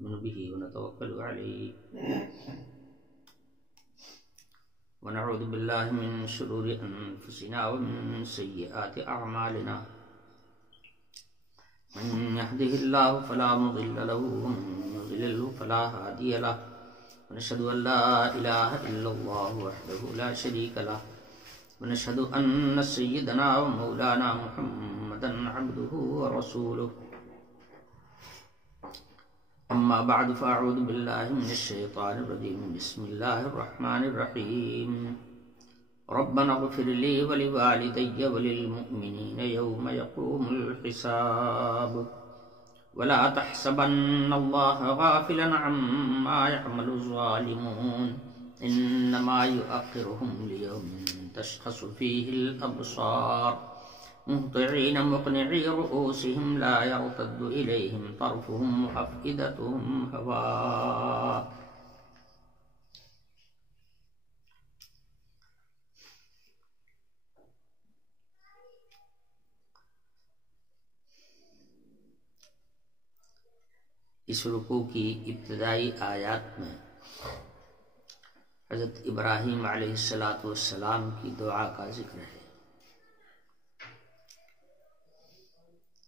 ونؤمن به ونتوكل عليه ونعوذ بالله من شرور أنفسنا ومن سيئات أعمالنا من يهده الله فلا مضل له ومن يضلل فلا هادي له ونشهد أن لا إله إلا الله وحده لا شريك له ونشهد أن سيدنا ومولانا محمدا عبده ورسوله أما بعد فأعوذ بالله من الشيطان الرجيم بسم الله الرحمن الرحيم ربنا اغفر لي ولوالدي وللمؤمنين يوم يقوم الحساب ولا تحسبن الله غافلا عما يعمل الظالمون إنما يؤخرهم ليوم تشخص فيه الأبصار مهطعين مقنعي رؤوسهم لا يرتد إليهم طرفهم وأفئدتهم هواء اس رکوع کی ابتدائی آیات میں حضرت ابراہیم علیہ السلام کی دعا کا ذکر ہے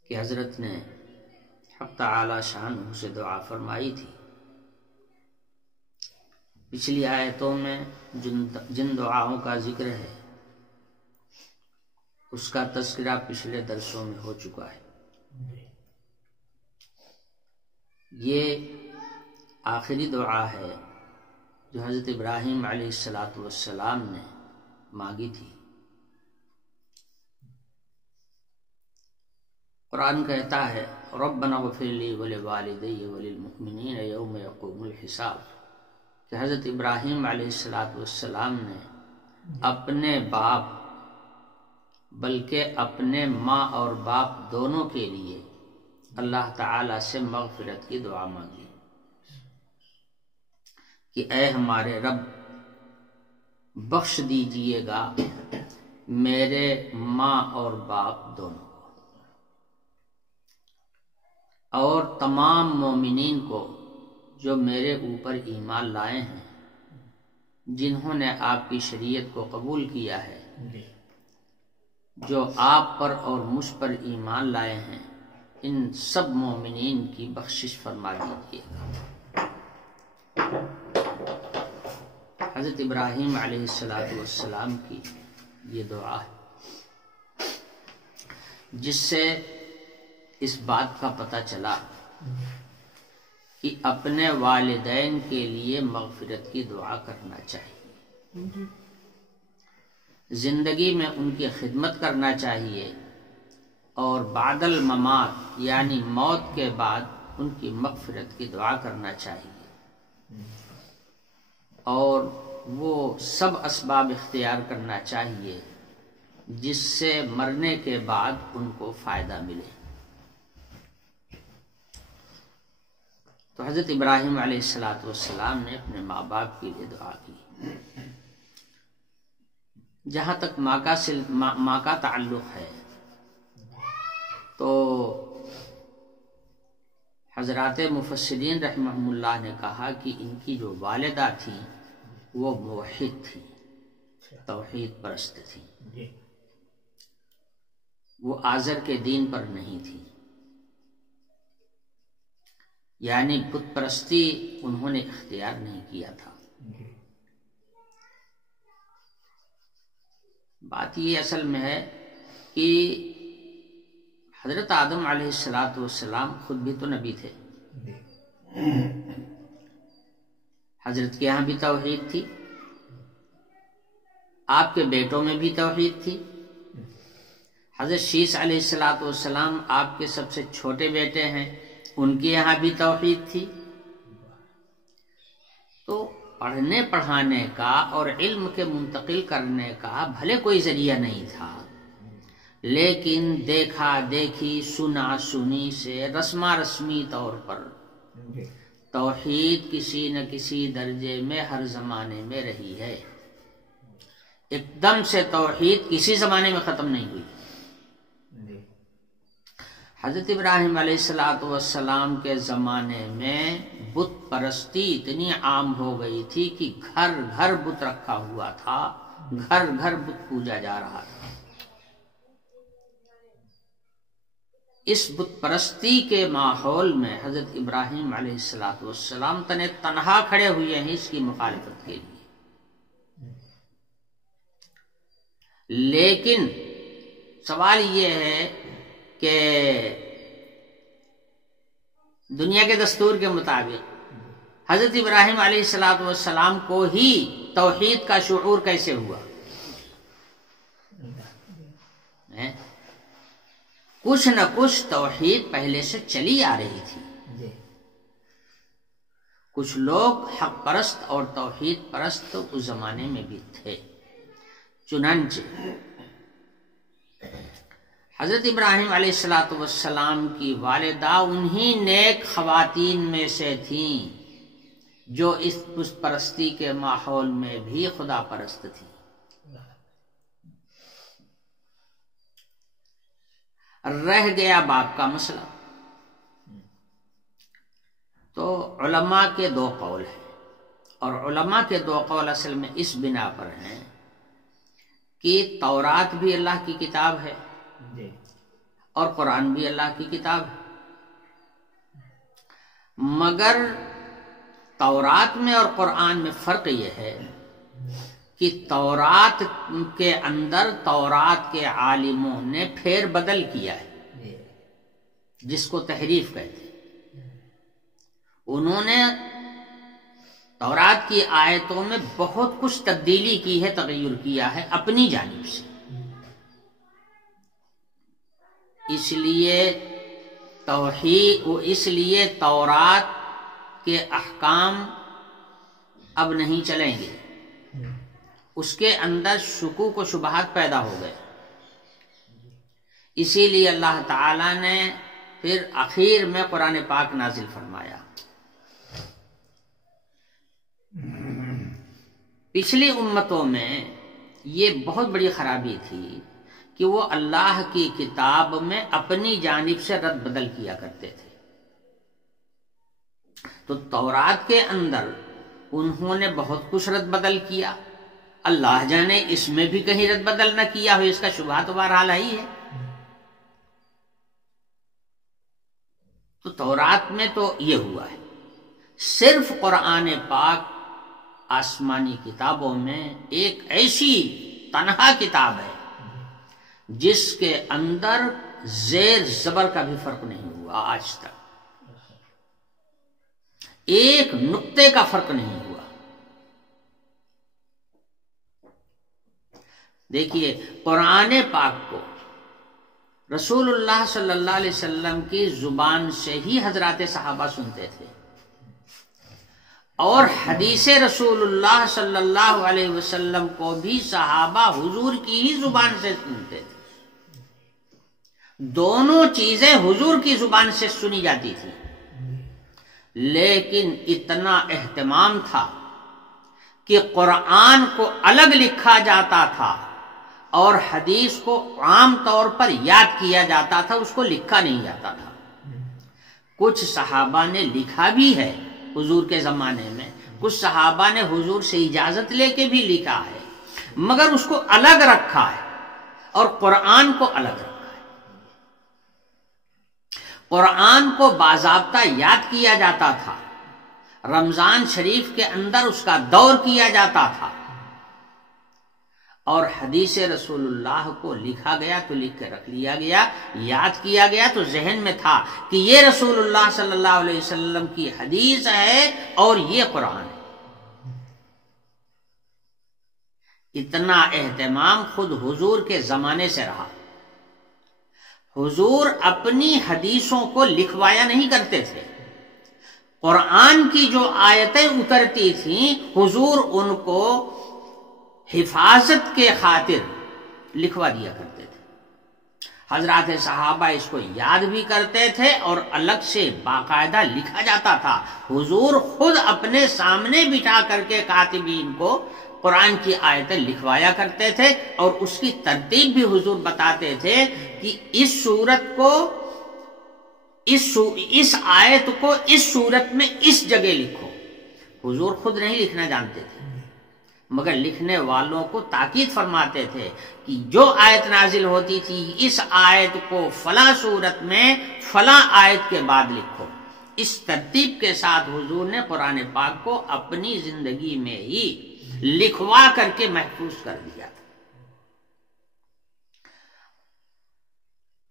کہ حضرت نے حق تعالی شانہ سے دعا فرمائی تھی۔ پچھلی آیتوں میں جن دعاؤں کا ذکر ہے اس کا تذکرہ پچھلے درسوں میں ہو چکا ہے۔ یہ آخری دعا ہے جو حضرت ابراہیم علیہ السلام نے مانگی تھی۔ قرآن کہتا ہے ربنا اغفر لی ولوالدی وللمؤمنین یوم یقوم الحساب کہ حضرت ابراہیم علیہ السلام نے اپنے باپ بلکہ اپنے ماں اور باپ دونوں کے لیے اللہ تعالی سے مغفرت کی دعا مانگی کہ اے ہمارے رب بخش دیجئے گا میرے ماں اور باپ دونوں کو اور تمام مومنین کو جو میرے اوپر ایمان لائے ہیں، جنہوں نے آپ کی شریعت کو قبول کیا ہے، جو آپ پر اور مجھ پر ایمان لائے ہیں، ان سب مومنین کی بخشش فرما دیجیے گا۔ حضرت ابراہیم علیہ السلام کی یہ دعا ہے جس سے اس بات کا پتہ چلا کہ اپنے والدین کے لیے مغفرت کی دعا کرنا چاہیے، زندگی میں ان کی خدمت کرنا چاہیے اور بعد الممات یعنی موت کے بعد ان کی مغفرت کی دعا کرنا چاہیے اور وہ سب اسباب اختیار کرنا چاہیے جس سے مرنے کے بعد ان کو فائدہ ملے۔ تو حضرت ابراہیم علیہ السلام نے اپنے ماں باپ کے لیے دعا کی۔ جہاں تک ماں کا تعلق ہے تو حضرات مفسرین رحمہم اللہ نے کہا کہ ان کی جو والدہ تھی وہ موحد تھی، توحید پرست تھی، وہ آزر کے دین پر نہیں تھی، یعنی بت پرستی انہوں نے اختیار نہیں کیا تھا۔ بات یہ اصل میں ہے کہ حضرت آدم علیہ السلام خود بھی تو نبی تھے، حضرت کے یہاں بھی توحید تھی، آپ کے بیٹوں میں بھی توحید تھی، حضرت شیس علیہ السلام آپ کے سب سے چھوٹے بیٹے ہیں، ان کے یہاں بھی توحید تھی۔ تو پڑھنے پڑھانے کا اور علم کے منتقل کرنے کا بھلے کوئی ذریعہ نہیں تھا، لیکن دیکھا دیکھی سنا سنی سے رسما رسمی طور پر توحید کسی نہ کسی درجے میں ہر زمانے میں رہی ہے۔ ایک دم سے توحید کسی زمانے میں ختم نہیں ہوئی۔ حضرت ابراہیم علیہ السلام کے زمانے میں بت پرستی اتنی عام ہو گئی تھی کہ گھر گھر بت رکھا ہوا تھا، گھر گھر بت پوجا جا رہا تھا۔ اس بت پرستی کے ماحول میں حضرت ابراہیم علیہ السلام تنہا کھڑے ہوئے ہیں اس کی مخالفت کے لیے۔ لیکن سوال یہ ہے کہ دنیا کے دستور کے مطابق حضرت ابراہیم علیہ السلام کو ہی توحید کا شعور کیسے ہوا؟ کچھ نہ کچھ توحید پہلے سے چلی آ رہی تھی۔ کچھ لوگ حق پرست اور توحید پرست اس زمانے میں بھی تھے۔ چنانچہ حضرت ابراہیم علیہ السلام کی والدہ انہی نیک خواتین میں سے تھیں جو اس بت پرستی کے ماحول میں بھی خدا پرست تھی۔ رہ گیا باپ کا مسئلہ، تو علماء کے دو قول ہیں، اور علماء کے دو قول اصل میں اس بنا پر ہیں کہ تورات بھی اللہ کی کتاب ہے اور قرآن بھی اللہ کی کتاب ہے، مگر تورات میں اور قرآن میں فرق یہ ہے کہ تورات کے اندر تورات کے عالموں نے پھیر بدل کیا ہے، جس کو تحریف کہتے ہیں۔ انہوں نے تورات کی آیتوں میں بہت کچھ تبدیلی کی ہے، تغیر کیا ہے اپنی جانب سے۔ اس لیے تورات کے احکام اب نہیں چلیں گے، اس کے اندر شکوک و شبہات پیدا ہو گئے۔ اسی لیے اللہ تعالی نے پھر اخیر میں قرآن پاک نازل فرمایا۔ پچھلی امتوں میں یہ بہت بڑی خرابی تھی کہ وہ اللہ کی کتاب میں اپنی جانب سے رد بدل کیا کرتے تھے۔ تو تورات کے اندر انہوں نے بہت کچھ رد بدل کیا، اللہ جانے اس میں بھی کہیں رد بدل نہ کیا ہو، اس کا شبہ تو بہرحال ہی ہے۔ تو تورات میں تو یہ ہوا ہے، صرف قرآن پاک آسمانی کتابوں میں ایک ایسی تنہا کتاب ہے جس کے اندر زیر زبر کا بھی فرق نہیں ہوا، آج تک ایک نقطے کا فرق نہیں ہوا۔ دیکھیے، قرآن پاک کو رسول اللہ صلی اللہ علیہ وسلم کی زبان سے ہی حضرات صحابہ سنتے تھے، اور حدیث رسول اللہ صلی اللہ علیہ وسلم کو بھی صحابہ حضور کی ہی زبان سے سنتے تھے۔ دونوں چیزیں حضور کی زبان سے سنی جاتی تھی، لیکن اتنا اہتمام تھا کہ قرآن کو الگ لکھا جاتا تھا اور حدیث کو عام طور پر یاد کیا جاتا تھا، اس کو لکھا نہیں جاتا تھا۔ کچھ صحابہ نے لکھا بھی ہے حضور کے زمانے میں، کچھ صحابہ نے حضور سے اجازت لے کے بھی لکھا ہے، مگر اس کو الگ رکھا ہے اور قرآن کو الگ رکھا ہے۔ قرآن کو باضابطہ یاد کیا جاتا تھا، رمضان شریف کے اندر اس کا دور کیا جاتا تھا، اور حدیث رسول اللہ کو لکھا گیا تو لکھ کے رکھ لیا گیا، یاد کیا گیا تو ذہن میں تھا کہ یہ رسول اللہ صلی اللہ علیہ وسلم کی حدیث ہے اور یہ قرآن ہے۔ اتنا اہتمام خود حضور کے زمانے سے رہا۔ حضور اپنی حدیثوں کو لکھوایا نہیں کرتے تھے، قرآن کی جو آیتیں اترتی تھیں حضور ان کو حفاظت کے خاطر لکھوا دیا کرتے تھے۔ حضرات صحابہ اس کو یاد بھی کرتے تھے اور الگ سے باقاعدہ لکھا جاتا تھا۔ حضور خود اپنے سامنے بٹھا کر کے کاتبین کو قرآن کی آیتیں لکھوایا کرتے تھے، اور اس کی ترتیب بھی حضور بتاتے تھے کہ اس سورت کو اس آیت کو اس صورت میں اس جگہ لکھو. حضور خود نہیں لکھنا جانتے تھے مگر لکھنے والوں کو تاکید فرماتے تھے کہ جو آیت نازل ہوتی تھی اس آیت کو فلاں صورت میں فلاں آیت کے بعد لکھو. اس ترتیب کے ساتھ حضور نے قرآن پاک کو اپنی زندگی میں ہی لکھوا کر کے محفوظ کر دیا تھا.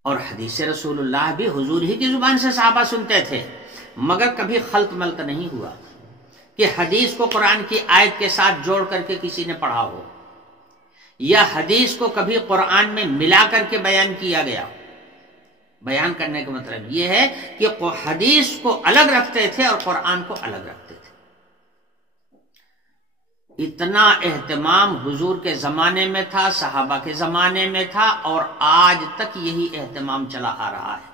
اور حدیث رسول اللہ بھی حضور ہی کی زبان سے صحابہ سنتے تھے مگر کبھی خلط ملط نہیں ہوا کہ حدیث کو قرآن کی آیت کے ساتھ جوڑ کر کے کسی نے پڑھا ہو یا حدیث کو کبھی قرآن میں ملا کر کے بیان کیا گیا. بیان کرنے کا مطلب یہ ہے کہ حدیث کو الگ رکھتے تھے اور قرآن کو الگ رکھتے تھے. اتنا اہتمام حضور کے زمانے میں تھا، صحابہ کے زمانے میں تھا، اور آج تک یہی اہتمام چلا آ رہا ہے.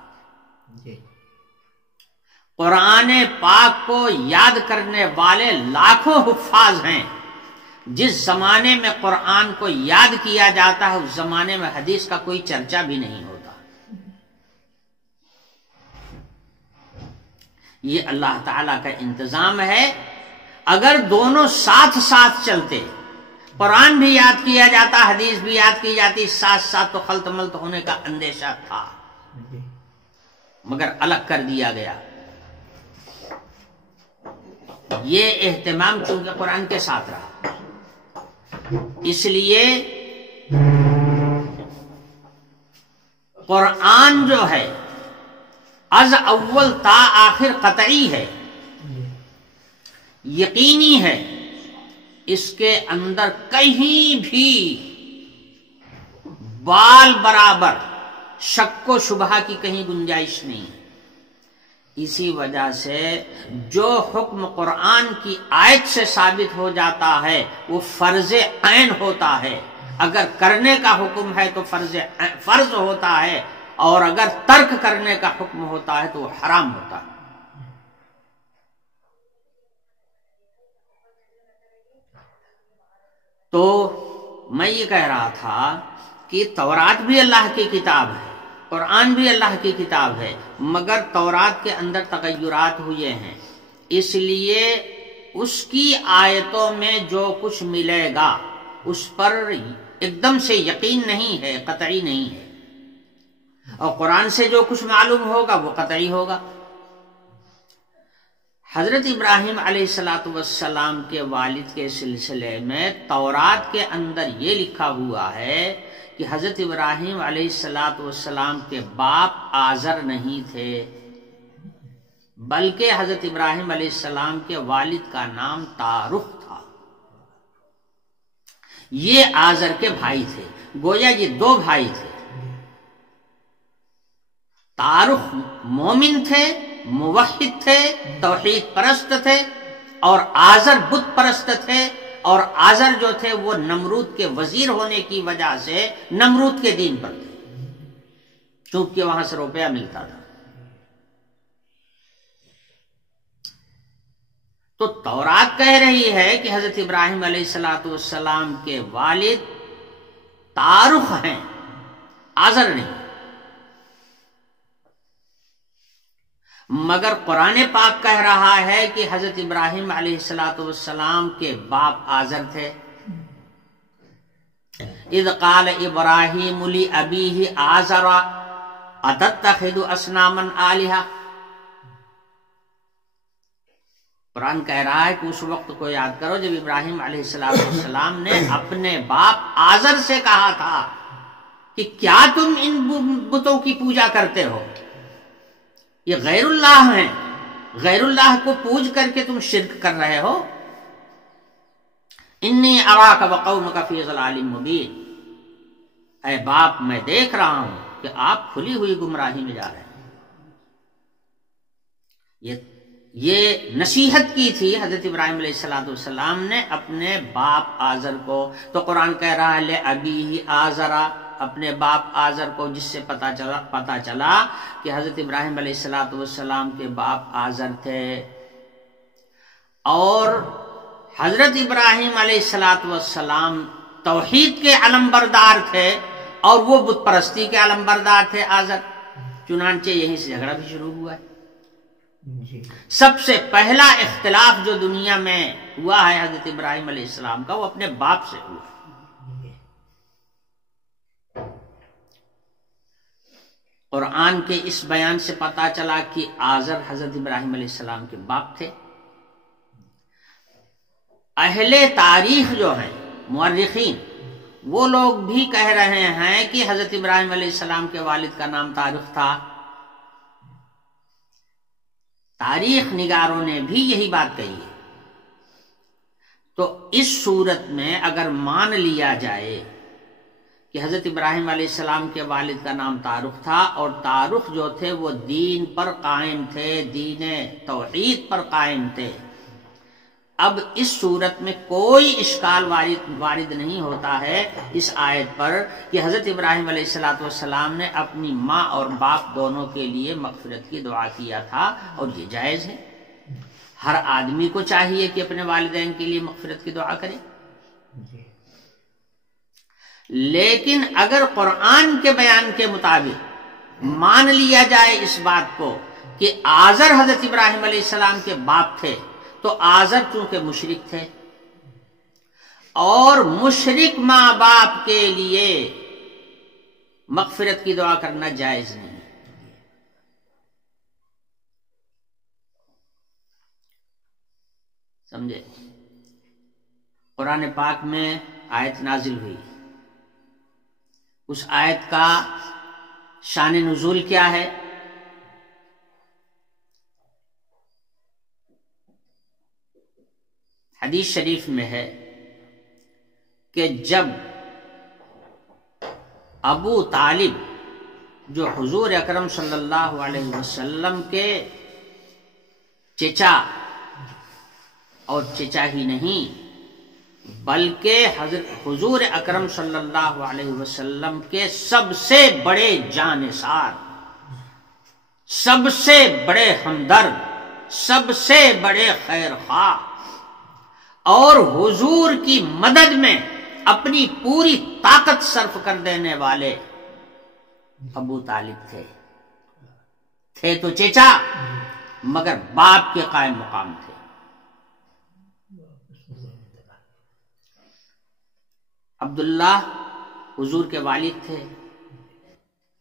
قرآن پاک کو یاد کرنے والے لاکھوں حفاظ ہیں. جس زمانے میں قرآن کو یاد کیا جاتا ہے اس زمانے میں حدیث کا کوئی چرچا بھی نہیں ہوتا. یہ اللہ تعالی کا انتظام ہے. اگر دونوں ساتھ ساتھ چلتے، قرآن بھی یاد کیا جاتا حدیث بھی یاد کی جاتی ساتھ ساتھ، تو خلط ملط ہونے کا اندیشہ تھا مگر الگ کر دیا گیا. یہ اہتمام چونکہ قرآن کے ساتھ رہا اس لیے قرآن جو ہے از اول تا آخر قطعی ہے، یقینی ہے. اس کے اندر کہیں بھی بال برابر شک و شبہ کی کہیں گنجائش نہیں ہے. اسی وجہ سے جو حکم قرآن کی آیت سے ثابت ہو جاتا ہے وہ فرض عین ہوتا ہے. اگر کرنے کا حکم ہے تو فرض ہوتا ہے، اور اگر ترک کرنے کا حکم ہوتا ہے تو وہ حرام ہوتا ہے. تو میں یہ کہہ رہا تھا کہ تورات بھی اللہ کی کتاب ہے، قرآن بھی اللہ کی کتاب ہے، مگر تورات کے اندر تغیرات ہوئے ہیں. اس لیے اس کی آیتوں میں جو کچھ ملے گا اس پر ایک دم سے یقین نہیں ہے، قطعی نہیں ہے. اور قرآن سے جو کچھ معلوم ہوگا وہ قطعی ہوگا. حضرت ابراہیم علیہ السلام کے والد کے سلسلے میں تورات کے اندر یہ لکھا ہوا ہے کہ حضرت ابراہیم علیہ السلام کے باپ آزر نہیں تھے، بلکہ حضرت ابراہیم علیہ السلام کے والد کا نام تارخ تھا. یہ آزر کے بھائی تھے، گویا یہ دو بھائی تھے. تارخ مومن تھے، موحد تھے، توحید پرست تھے، اور آزر بت پرست تھے. اور آزر جو تھے وہ نمرود کے وزیر ہونے کی وجہ سے نمرود کے دین پر تھے، چونکہ وہاں سے روپیہ ملتا تھا. تو تورات کہہ رہی ہے کہ حضرت ابراہیم علیہ السلام کے والد تارخ ہیں، آزر نہیں. مگر قرآن پاک کہہ رہا ہے کہ حضرت ابراہیم علیہ السلام کے باپ آزر تھے. اذ قال ابراہیم لأبیہ آزر اتتخذ اصناما آلہہ. قرآن کہہ رہا ہے کہ اس وقت کو یاد کرو جب ابراہیم علیہ السلام نے اپنے باپ آزر سے کہا تھا کہ کیا تم ان بتوں کی پوجا کرتے ہو، یہ غیر اللہ ہیں، غیر اللہ کو پوج کر کے تم شرک کر رہے ہو. انی اراک وقومک فی ضلال مبین. اے باپ میں دیکھ رہا ہوں کہ آپ کھلی ہوئی گمراہی میں جا رہے ہیں. یہ نصیحت کی تھی حضرت ابراہیم علیہ السلام نے اپنے باپ آزر کو. تو قرآن کہہ رہا ہے لأبیہ آزرا، اپنے باپ آزر کو، جس سے پتا چلا کہ حضرت ابراہیم علیہ السلام کے باپ آزر تھے. اور حضرت ابراہیم علیہ السلام توحید کے علم بردار تھے اور وہ بت پرستی کے علم بردار تھے آزر. چنانچہ یہیں سے جھگڑا بھی شروع ہوا ہے۔ سب سے پہلا اختلاف جو دنیا میں ہوا ہے حضرت ابراہیم علیہ السلام کا، وہ اپنے باپ سے ہوا۔ قرآن کے اس بیان سے پتا چلا کہ آزر حضرت ابراہیم علیہ السلام کے باپ تھے۔ اہل تاریخ جو ہیں، مورخین، وہ لوگ بھی کہہ رہے ہیں کہ حضرت ابراہیم علیہ السلام کے والد کا نام طارق تھا۔ تاریخ نگاروں نے بھی یہی بات کہی ہے۔ تو اس صورت میں اگر مان لیا جائے کہ حضرت ابراہیم علیہ السلام کے والد کا نام طارق تھا، اور طارق جو تھے وہ دین پر قائم تھے، دین توحید پر قائم تھے، اب اس صورت میں کوئی اشکال وارد نہیں ہوتا ہے اس آیت پر کہ حضرت ابراہیم علیہ السلام نے اپنی ماں اور باپ دونوں کے لیے مغفرت کی دعا کیا تھا، اور یہ جائز ہے۔ ہر آدمی کو چاہیے کہ اپنے والدین کے لیے مغفرت کی دعا کرے۔ لیکن اگر قرآن کے بیان کے مطابق مان لیا جائے اس بات کو کہ آزر حضرت ابراہیم علیہ السلام کے باپ تھے، تو آزر چونکہ مشرک تھے، اور مشرک ماں باپ کے لیے مغفرت کی دعا کرنا جائز نہیں۔ سمجھے؟ قرآن پاک میں آیت نازل ہوئی، اس آیت کا شان نزول کیا ہے؟ حدیث شریف میں ہے کہ جب ابو طالب جو حضور اکرم صلی اللہ علیہ وسلم کے چچا، اور چچا ہی نہیں بلکہ حضور اکرم صلی اللہ علیہ وسلم کے سب سے بڑے جانثار، سب سے بڑے ہمدرد، سب سے بڑے خیر خواہ، اور حضور کی مدد میں اپنی پوری طاقت صرف کر دینے والے ابو طالب تھے تو چچا، مگر باپ کے قائم مقام تھے۔ عبداللہ حضور کے والد تھے،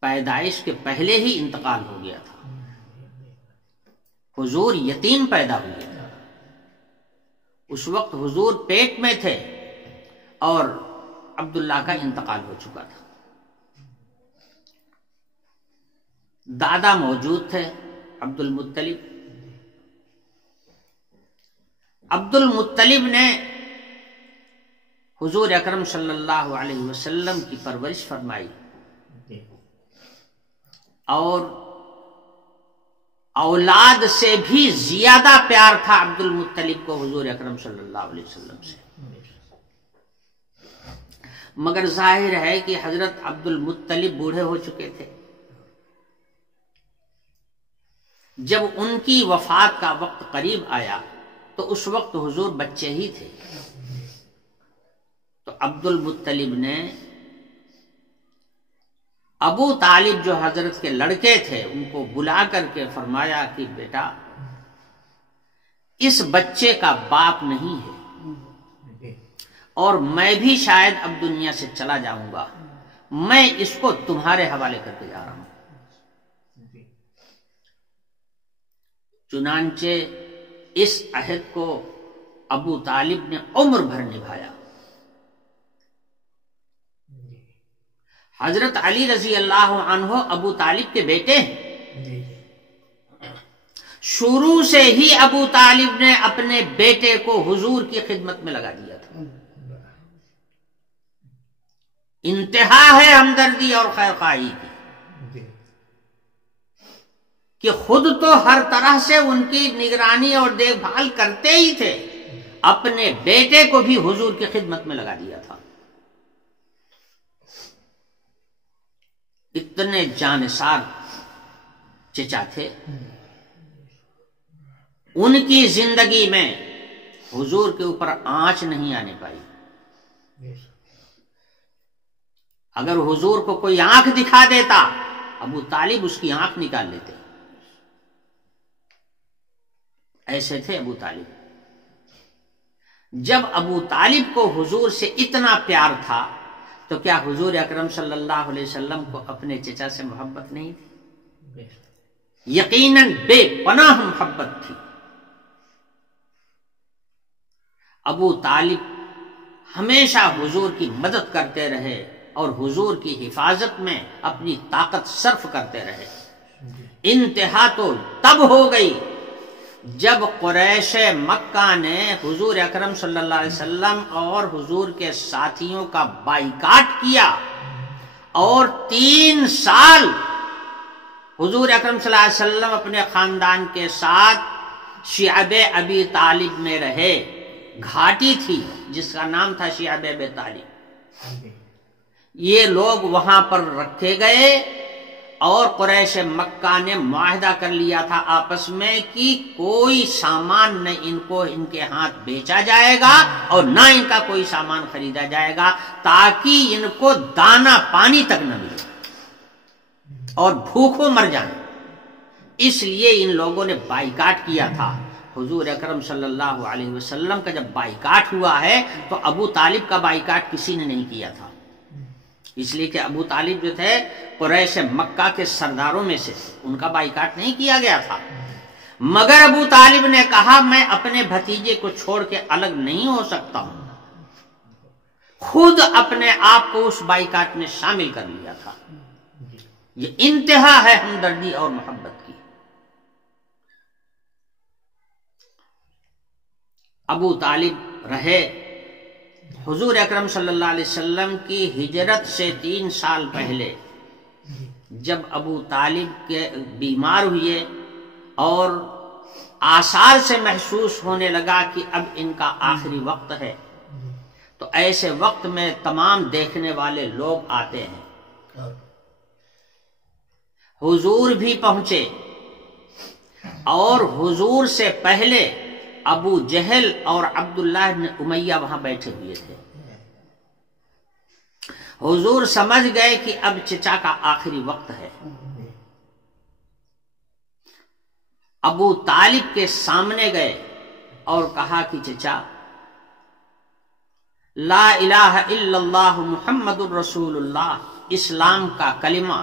پیدائش کے پہلے ہی انتقال ہو گیا تھا، حضور یتیم پیدا ہوئے تھے، اس وقت حضور پیٹ میں تھے اور عبداللہ کا انتقال ہو چکا تھا۔ دادا موجود تھے عبد المطلب۔ عبد المطلب نے حضور اکرم صلی اللہ علیہ وسلم کی پرورش فرمائی، اور اولاد سے بھی زیادہ پیار تھا عبد المطلب کو حضور اکرم صلی اللہ علیہ وسلم سے۔ مگر ظاہر ہے کہ حضرت عبد المطلب بوڑھے ہو چکے تھے۔ جب ان کی وفات کا وقت قریب آیا تو اس وقت حضور بچے ہی تھے، تو عبد المطلب نے ابو طالب جو حضرت کے لڑکے تھے ان کو بلا کر کے فرمایا کہ بیٹا، اس بچے کا باپ نہیں ہے، اور میں بھی شاید اب دنیا سے چلا جاؤں گا، میں اس کو تمہارے حوالے کر کے جا رہا ہوں۔ چنانچہ اس عہد کو ابو طالب نے عمر بھر نبھایا۔ حضرت علی رضی اللہ عنہ ابو طالب کے بیٹے ہیں، شروع سے ہی ابو طالب نے اپنے بیٹے کو حضور کی خدمت میں لگا دیا تھا۔ انتہا ہے ہمدردی اور خیرخواہی کی کہ خود تو ہر طرح سے ان کی نگرانی اور دیکھ بھال کرتے ہی تھے، اپنے بیٹے کو بھی حضور کی خدمت میں لگا دیا تھا۔ اتنے جانثار چچا تھے۔ ان کی زندگی میں حضور کے اوپر آنچ نہیں آنے پائی۔ اگر حضور کو کوئی آنکھ دکھا دیتا ابو طالب اس کی آنکھ نکال لیتے. ایسے تھے ابو طالب. جب ابو طالب کو حضور سے اتنا پیار تھا تو کیا حضور اکرم صلی اللہ علیہ وسلم کو اپنے چچا سے محبت نہیں تھی؟ یقیناً بے پناہ محبت تھی. ابو طالب ہمیشہ حضور کی مدد کرتے رہے اور حضور کی حفاظت میں اپنی طاقت صرف کرتے رہے. انتہا تو تب ہو گئی جب قریش مکہ نے حضور اکرم صلی اللہ علیہ وسلم اور حضور کے ساتھیوں کا بائیکاٹ کیا اور 3 سال حضور اکرم صلی اللہ علیہ وسلم اپنے خاندان کے ساتھ شعب ابی طالب میں رہے. گھاٹی تھی جس کا نام تھا شعب ابی طالب. یہ لوگ وہاں پر رکھے گئے اور قریش مکہ نے معاہدہ کر لیا تھا آپس میں کہ کوئی سامان نہ ان کے ہاتھ بیچا جائے گا اور نہ ان کا کوئی سامان خریدا جائے گا تاکہ ان کو دانا پانی تک نہ ملے اور بھوکوں مر جائیں. اس لیے ان لوگوں نے بائیکاٹ کیا تھا. حضور اکرم صلی اللہ علیہ وسلم کا جب بائیکاٹ ہوا ہے تو ابو طالب کا بائیکاٹ کسی نے نہیں کیا تھا، اس لیے کہ ابو طالب جو تھے قریش مکہ کے سرداروں میں سے، ان کا بائیکاٹ نہیں کیا گیا تھا. مگر ابو طالب نے کہا میں اپنے بھتیجے کو چھوڑ کے الگ نہیں ہو سکتا ہوں. خود اپنے آپ کو اس بائیکاٹ میں شامل کر لیا تھا. یہ انتہا ہے ہمدردی اور محبت کی. ابو طالب رہے. حضور اکرم صلی اللہ علیہ وسلم کی ہجرت سے 3 سال پہلے جب ابو طالب کے بیمار ہوئے اور آثار سے محسوس ہونے لگا کہ اب ان کا آخری وقت ہے، تو ایسے وقت میں تمام دیکھنے والے لوگ آتے ہیں. حضور بھی پہنچے اور حضور سے پہلے ابو جہل اور عبداللہ بن امیہ وہاں بیٹھے ہوئے تھے. حضور سمجھ گئے کہ اب چچا کا آخری وقت ہے. ابو طالب کے سامنے گئے اور کہا کہ چچا، لا الہ الا اللہ محمد الرسول اللہ، اسلام کا کلمہ،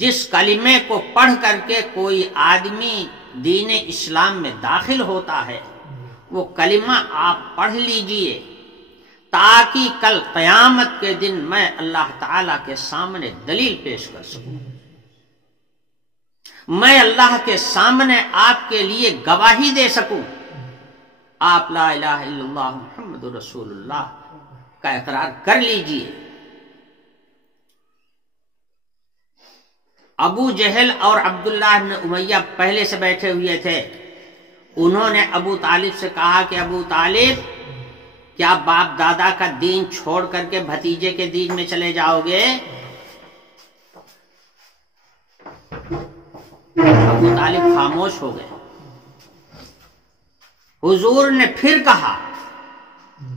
جس کلمے کو پڑھ کر کے کوئی آدمی دین اسلام میں داخل ہوتا ہے، وہ کلمہ آپ پڑھ لیجئے تاکہ کل قیامت کے دن میں اللہ تعالی کے سامنے دلیل پیش کر سکوں، میں اللہ کے سامنے آپ کے لیے گواہی دے سکوں. آپ لا الہ الا اللہ محمد رسول اللہ کا اقرار کر لیجئے. ابو جہل اور عبداللہ بن امیہ پہلے سے بیٹھے ہوئے تھے. انہوں نے ابو طالب سے کہا کہ ابو طالب، کیا باپ دادا کا دین چھوڑ کر کے بھتیجے کے دین میں چلے جاؤ گے؟ ابو طالب خاموش ہو گئے. حضور نے پھر کہا،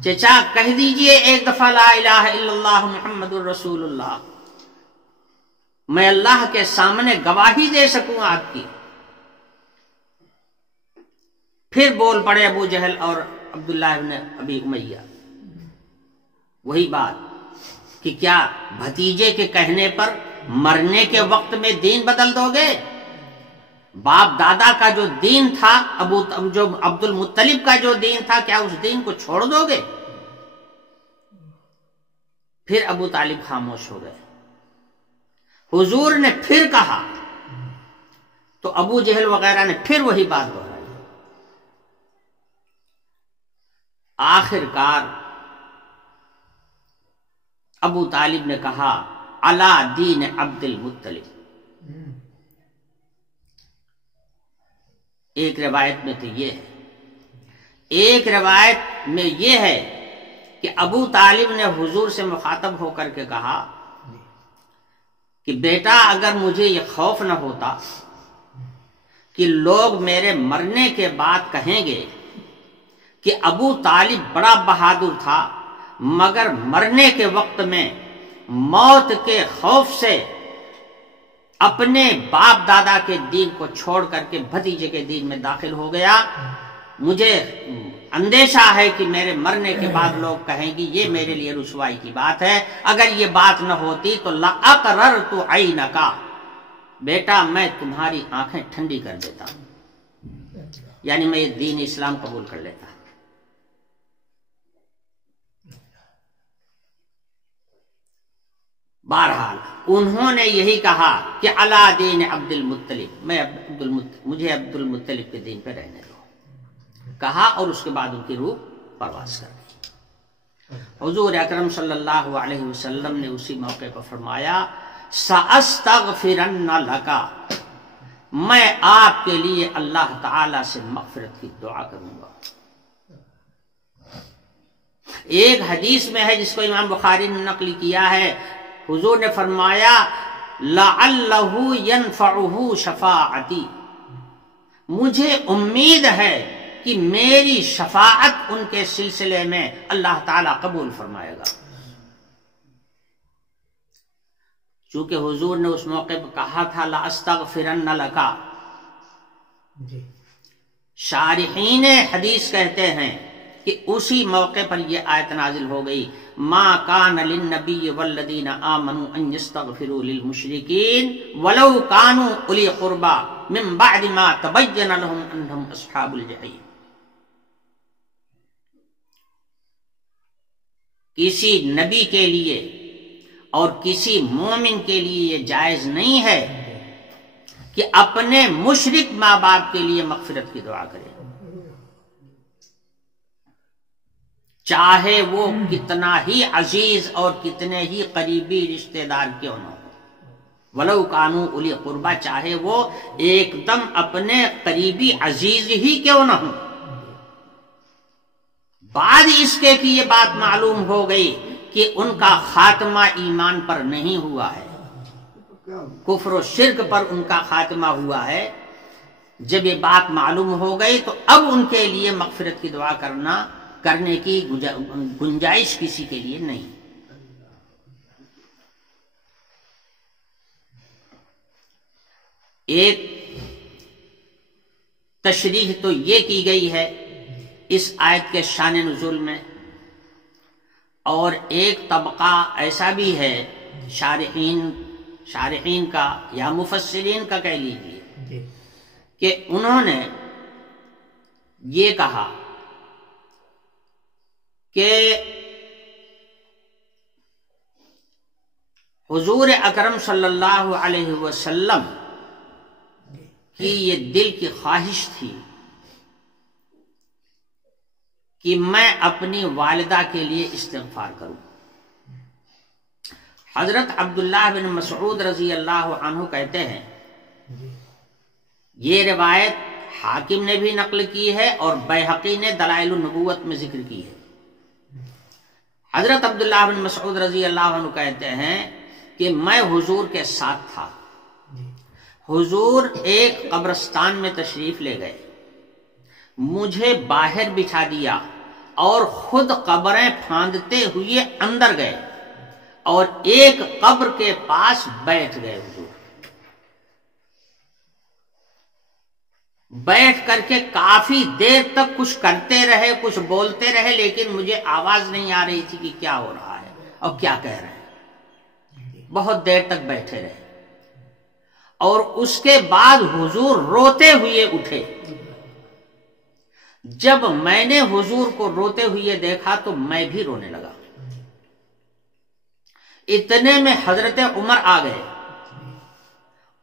چچا کہہ دیجئے ایک دفعہ لا الہ الا اللہ محمد الرسول اللہ، میں اللہ کے سامنے گواہی دے سکوں آپ کی. پھر بول پڑے ابو جہل اور عبداللہ بن ابی امیہ. وہی بات کہ کیا بھتیجے کے کہنے پر مرنے کے وقت میں دین بدل دو گے؟ باپ دادا کا جو دین تھا، جو عبد المطلب کا جو دین تھا، کیا اس دین کو چھوڑ دو گے؟ پھر ابو طالب خاموش ہو گئے. حضور نے پھر کہا تو ابو جہل وغیرہ نے پھر وہی بات دہرائی. آخر کار ابو طالب نے کہا، علی دین عبد المطلب. ایک روایت میں تو یہ ہے، ایک روایت میں یہ ہے کہ ابو طالب نے حضور سے مخاطب ہو کر کے کہا کہ بیٹا، اگر مجھے یہ خوف نہ ہوتا کہ لوگ میرے مرنے کے بعد کہیں گے کہ ابو طالب بڑا بہادر تھا مگر مرنے کے وقت میں موت کے خوف سے اپنے باپ دادا کے دین کو چھوڑ کر کے بھتیجے کے دین میں داخل ہو گیا. مجھے اندیشہ ہے کہ میرے مرنے کے بعد لوگ کہیں گی یہ میرے لیے رسوائی کی بات ہے. اگر یہ بات نہ ہوتی تو لَأَقْرَرْتُ عَيْنَكَ، بیٹا میں تمہاری آنکھیں ٹھنڈی کر دیتا ہوں، یعنی میں یہ دین اسلام قبول کر لیتا. بہرحال انہوں نے یہی کہا کہ علی دین عبد المطلب، مجھے عبد المطلب کے دین پہ رہنے دو، کہا، اور اس کے بعد ان کی روح پرواز کر گئی. حضور اکرم صلی اللہ علیہ وسلم نے اسی موقع پر فرمایا سأستغفرن لک، میں آپ کے لیے اللہ تعالی سے مغفرت کی دعا کروں گا. ایک حدیث میں ہے جس کو امام بخاری نے نقل کیا ہے، حضور نے فرمایا لعلہ ینفعہ شفاعتی، مجھے امید ہے کہ میری شفاعت ان کے سلسلے میں اللہ تعالی قبول فرمائے گا. چونکہ حضور نے اس موقع پہ کہا تھا لأستغفرن لک. شارحین حدیث کہتے ہیں کہ اسی موقع پر یہ آیت نازل ہو گئی ما کان للنبی والذین آمنوا ان یستغفروا للمشرکین ولو کانوا اولی قربا من بعد ما تبین لهم انہم اصحاب الجحیم. کسی نبی کے لیے اور کسی مومن کے لیے یہ جائز نہیں ہے کہ اپنے مشرک ماں باپ کے لیے مغفرت کی دعا کرے، چاہے وہ کتنا ہی عزیز اور کتنے ہی قریبی رشتہ دار کیوں نہ ہو. ولو کانوا اولی قربا، چاہے وہ ایک دم اپنے قریبی عزیز ہی کیوں نہ ہو. بعد اس کے کہ یہ بات معلوم ہو گئی کہ ان کا خاتمہ ایمان پر نہیں ہوا ہے، کفر و شرک پر ان کا خاتمہ ہوا ہے. جب یہ بات معلوم ہو گئی تو اب ان کے لیے مغفرت کی دعا کرنے کی گنجائش کسی کے لیے نہیں. ایک تشریح تو یہ کی گئی ہے اس آیت کے شان نزول میں، اور ایک طبقہ ایسا بھی ہے شارحین کا یا مفسرین کا کہہ لیجیے کہ انہوں نے یہ کہا کہ حضور اکرم صلی اللہ علیہ وسلم کی یہ دل کی خواہش تھی کہ میں اپنی والدہ کے لیے استغفار کروں. حضرت عبداللہ بن مسعود رضی اللہ عنہ کہتے ہیں، یہ روایت حاکم نے بھی نقل کی ہے اور بیہقی نے دلائل النبوت میں ذکر کی ہے. حضرت عبداللہ بن مسعود رضی اللہ عنہ کہتے ہیں کہ میں حضور کے ساتھ تھا. حضور ایک قبرستان میں تشریف لے گئے، مجھے باہر بٹھا دیا اور خود قبریں پھاندتے ہوئے اندر گئے اور ایک قبر کے پاس بیٹھ گئے. حضور بیٹھ کر کے کافی دیر تک کچھ کرتے رہے، کچھ بولتے رہے، لیکن مجھے آواز نہیں آ رہی تھی کہ کیا ہو رہا ہے اور کیا کہہ رہے ہیں. بہت دیر تک بیٹھے رہے اور اس کے بعد حضور روتے ہوئے اٹھے. جب میں نے حضور کو روتے ہوئے دیکھا تو میں بھی رونے لگا. اتنے میں حضرت عمر آ گئے.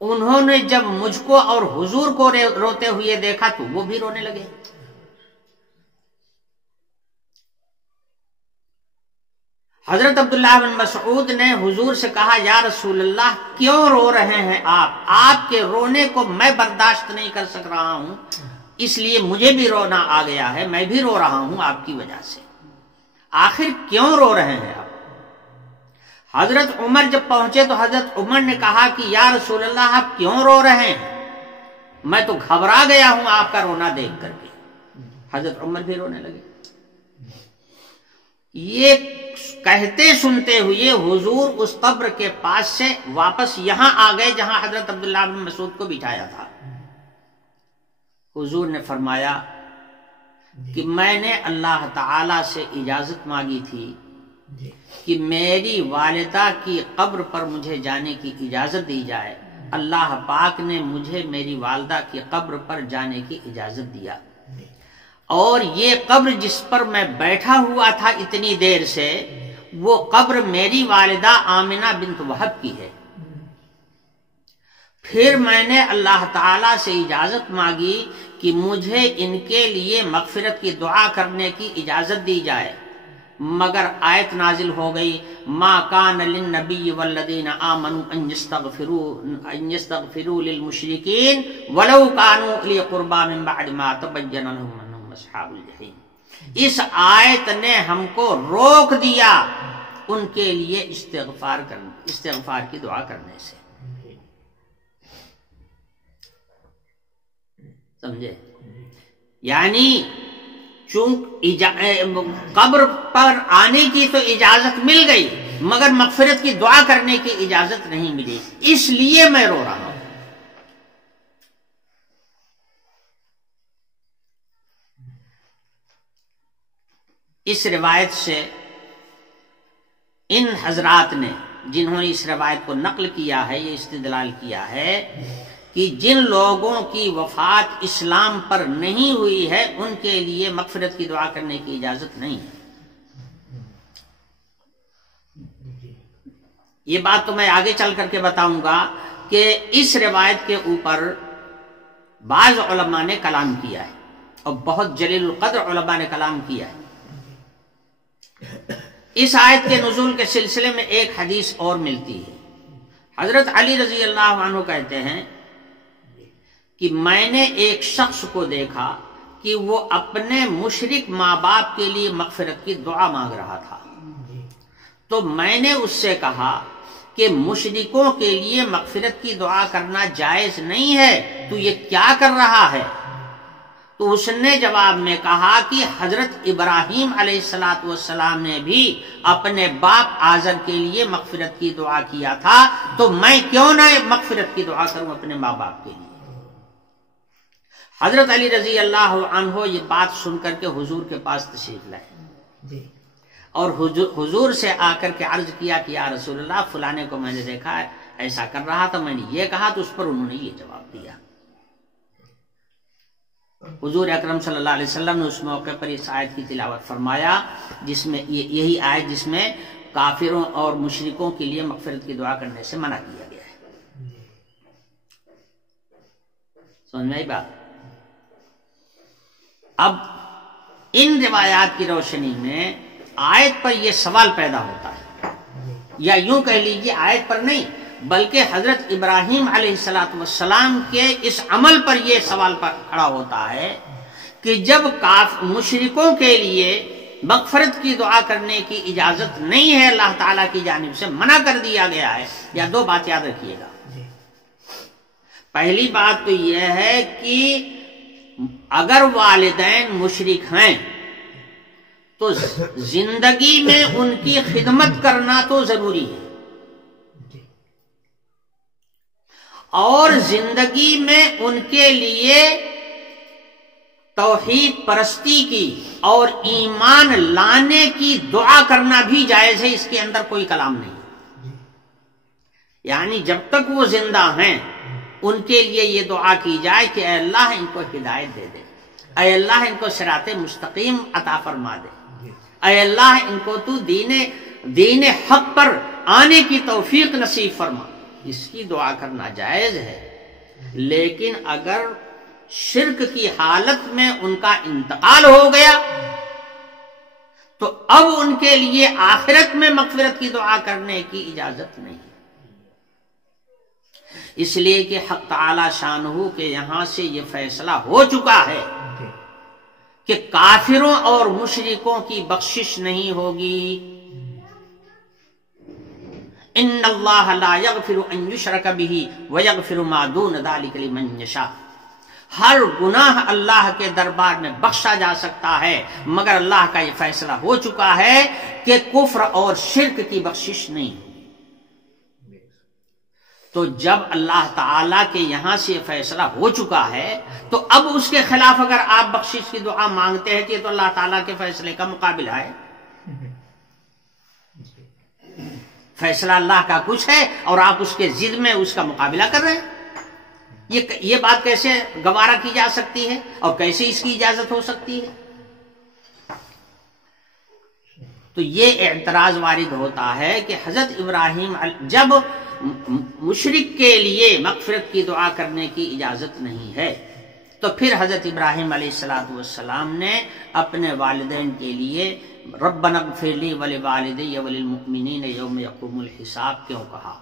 انہوں نے جب مجھ کو اور حضور کو روتے ہوئے دیکھا تو وہ بھی رونے لگے. حضرت عبداللہ بن مسعود نے حضور سے کہا یا رسول اللہ کیوں رو رہے ہیں آپ کے رونے کو میں برداشت نہیں کر سک رہا ہوں، اس لیے مجھے بھی رونا آ گیا ہے، میں بھی رو رہا ہوں آپ کی وجہ سے، آخر کیوں رو رہے ہیں آپ؟ حضرت عمر جب پہنچے تو حضرت عمر نے کہا کہ یا رسول اللہ آپ کیوں رو رہے ہیں؟ میں تو گھبرا گیا ہوں آپ کا رونا دیکھ کر کے. حضرت عمر بھی رونے لگے. یہ کہتے سنتے ہوئے حضور اس قبر کے پاس سے واپس یہاں آ گئے جہاں حضرت عبداللہ بن مسعود کو بٹھایا تھا۔ حضور نے فرمایا کہ میں نے اللہ تعالی سے اجازت مانگی تھی کہ میری والدہ کی قبر پر مجھے جانے کی اجازت دی جائے، اللہ پاک نے مجھے میری والدہ کی قبر پر جانے کی اجازت دیا، اور یہ قبر جس پر میں بیٹھا ہوا تھا اتنی دیر سے وہ قبر میری والدہ آمنہ بنت وہب کی ہے۔ پھر میں نے اللہ تعالی سے اجازت مانگی کہ مجھے ان کے لیے مغفرت کی دعا کرنے کی اجازت دی جائے، مگر آیت نازل ہو گئی ما کان للنبی والذین آمنوا ان یستغفروا للمشرکین ولو کانوا اولی قربی من بعد ما تبین لهم انهم اصحاب الجحیم۔ اس آیت نے ہم کو روک دیا ان کے لیے استغفار کی دعا کرنے سے، سمجھے؟ یعنی چونکہ قبر پر آنے کی تو اجازت مل گئی مگر مغفرت کی دعا کرنے کی اجازت نہیں ملی، اس لیے میں رو رہا ہوں۔ اس روایت سے ان حضرات نے جنہوں نے اس روایت کو نقل کیا ہے یہ استدلال کیا ہے کہ جن لوگوں کی وفات اسلام پر نہیں ہوئی ہے ان کے لیے مغفرت کی دعا کرنے کی اجازت نہیں ہے۔ یہ بات تو میں آگے چل کر کے بتاؤں گا کہ اس روایت کے اوپر بعض علماء نے کلام کیا ہے اور بہت جلیل القدر علماء نے کلام کیا ہے۔ اس آیت کے نزول کے سلسلے میں ایک حدیث اور ملتی ہے۔ حضرت علی رضی اللہ عنہ کہتے ہیں کہ میں نے ایک شخص کو دیکھا کہ وہ اپنے مشرک ماں باپ کے لیے مغفرت کی دعا مانگ رہا تھا، تو میں نے اس سے کہا کہ مشرکوں کے لیے مغفرت کی دعا کرنا جائز نہیں ہے، تو یہ کیا کر رہا ہے؟ تو اس نے جواب میں کہا کہ حضرت ابراہیم علیہ السلام نے بھی اپنے باپ آزر کے لیے مغفرت کی دعا کیا تھا، تو میں کیوں نہ مغفرت کی دعا کروں اپنے ماں باپ کے لیے۔ حضرت علی رضی اللہ عنہ یہ بات سن کر کے حضور کے پاس تشریف لائے اور حضور سے آ کر کے عرض کیا کہ یا رسول اللہ فلانے کو میں نے دیکھا ایسا کر رہا تھا، میں نے یہ کہا، تو اس پر انہوں نے یہ جواب دیا۔ حضور اکرم صلی اللہ علیہ وسلم نے اس موقع پر اس آیت کی تلاوت فرمایا جس میں یہی آیت جس میں کافروں اور مشرکوں کے لیے مغفرت کی دعا کرنے سے منع کیا گیا ہے۔ سمجھ میں آئی بات؟ اب ان روایات کی روشنی میں آیت پر یہ سوال پیدا ہوتا ہے، یا یوں کہہ لیجیے آیت پر نہیں بلکہ حضرت ابراہیم علیہ السلام کے اس عمل پر یہ سوال کھڑا ہوتا ہے کہ جب مشرکوں کے لیے مغفرت کی دعا کرنے کی اجازت نہیں ہے، اللہ تعالیٰ کی جانب سے منع کر دیا گیا ہے۔ یا دو بات یاد رکھیے گا، پہلی بات تو یہ ہے کہ اگر والدین مشرک ہیں تو زندگی میں ان کی خدمت کرنا تو ضروری ہے، اور زندگی میں ان کے لیے توحید پرستی کی اور ایمان لانے کی دعا کرنا بھی جائز ہے، اس کے اندر کوئی کلام نہیں۔ یعنی جب تک وہ زندہ ہیں ان کے لیے یہ دعا کی جائے کہ اے اللہ ان کو ہدایت دے دے، اے اللہ ان کو صراط مستقیم عطا فرما دے، اے اللہ ان کو تو دین حق پر آنے کی توفیق نصیب فرما، اس کی دعا کرنا جائز ہے۔ لیکن اگر شرک کی حالت میں ان کا انتقال ہو گیا تو اب ان کے لیے آخرت میں مغفرت کی دعا کرنے کی اجازت نہیں، اس لیے کہ حق تعالی شانہ کے یہاں سے یہ فیصلہ ہو چکا ہے کہ کافروں اور مشرکوں کی بخشش نہیں ہوگی۔ ان اللہ لا یغفر ان یشرک بہ ویغفر ما دون ذلک لمن یشاء۔ ہر گناہ اللہ کے دربار میں بخشا جا سکتا ہے، مگر اللہ کا یہ فیصلہ ہو چکا ہے کہ کفر اور شرک کی بخشش نہیں ہوگی۔ تو جب اللہ تعالیٰ کے یہاں سے یہ فیصلہ ہو چکا ہے تو اب اس کے خلاف اگر آپ بخشش کی دعا مانگتے ہیں تو اللہ تعالیٰ کے فیصلے کا مقابلہ ہے۔ فیصلہ اللہ کا کچھ ہے اور آپ اس کے ضد میں اس کا مقابلہ کر رہے ہیں، یہ بات کیسے گوارا کی جا سکتی ہے اور کیسے اس کی اجازت ہو سکتی ہے؟ تو یہ اعتراض وارد ہوتا ہے کہ حضرت ابراہیم جب مشرک کے لیے مغفرت کی دعا کرنے کی اجازت نہیں ہے تو پھر حضرت ابراہیم علیہ السلام نے اپنے والدین کے لیے ربنا اغفر لی ولوالدی وللمؤمنین یوم یقوم الحساب کیوں کہا؟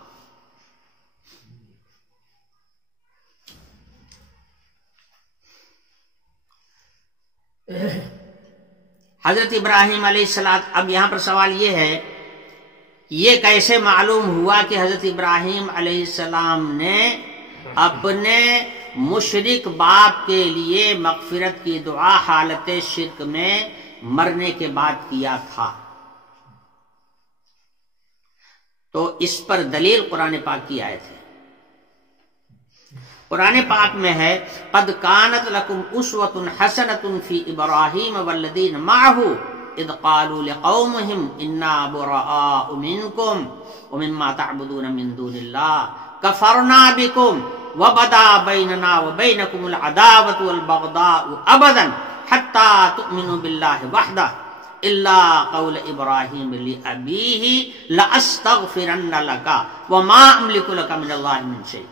حضرت ابراہیم علیہ السلام، اب یہاں پر سوال یہ ہے، یہ کیسے معلوم ہوا کہ حضرت ابراہیم علیہ السلام نے اپنے مشرک باپ کے لیے مغفرت کی دعا حالت شرک میں مرنے کے بعد کیا تھا؟ تو اس پر دلیل قرآن پاک کی آیت ہے۔ قرآن پاک میں ہے قد کانت لکم اسوۃ حسنۃ فی ابراہیم والذین معہ اذ قالوا لقومهم انا براء منکم ومما تعبدون من دون اللہ کفرنا بکم وبدا بیننا وبینکم العداوۃ والبغضاء ابدا حتی تؤمنوا باللہ وحدہ الا قول ابراہیم لابیہ لاستغفرن لک وما املک لک من اللہ من شیء۔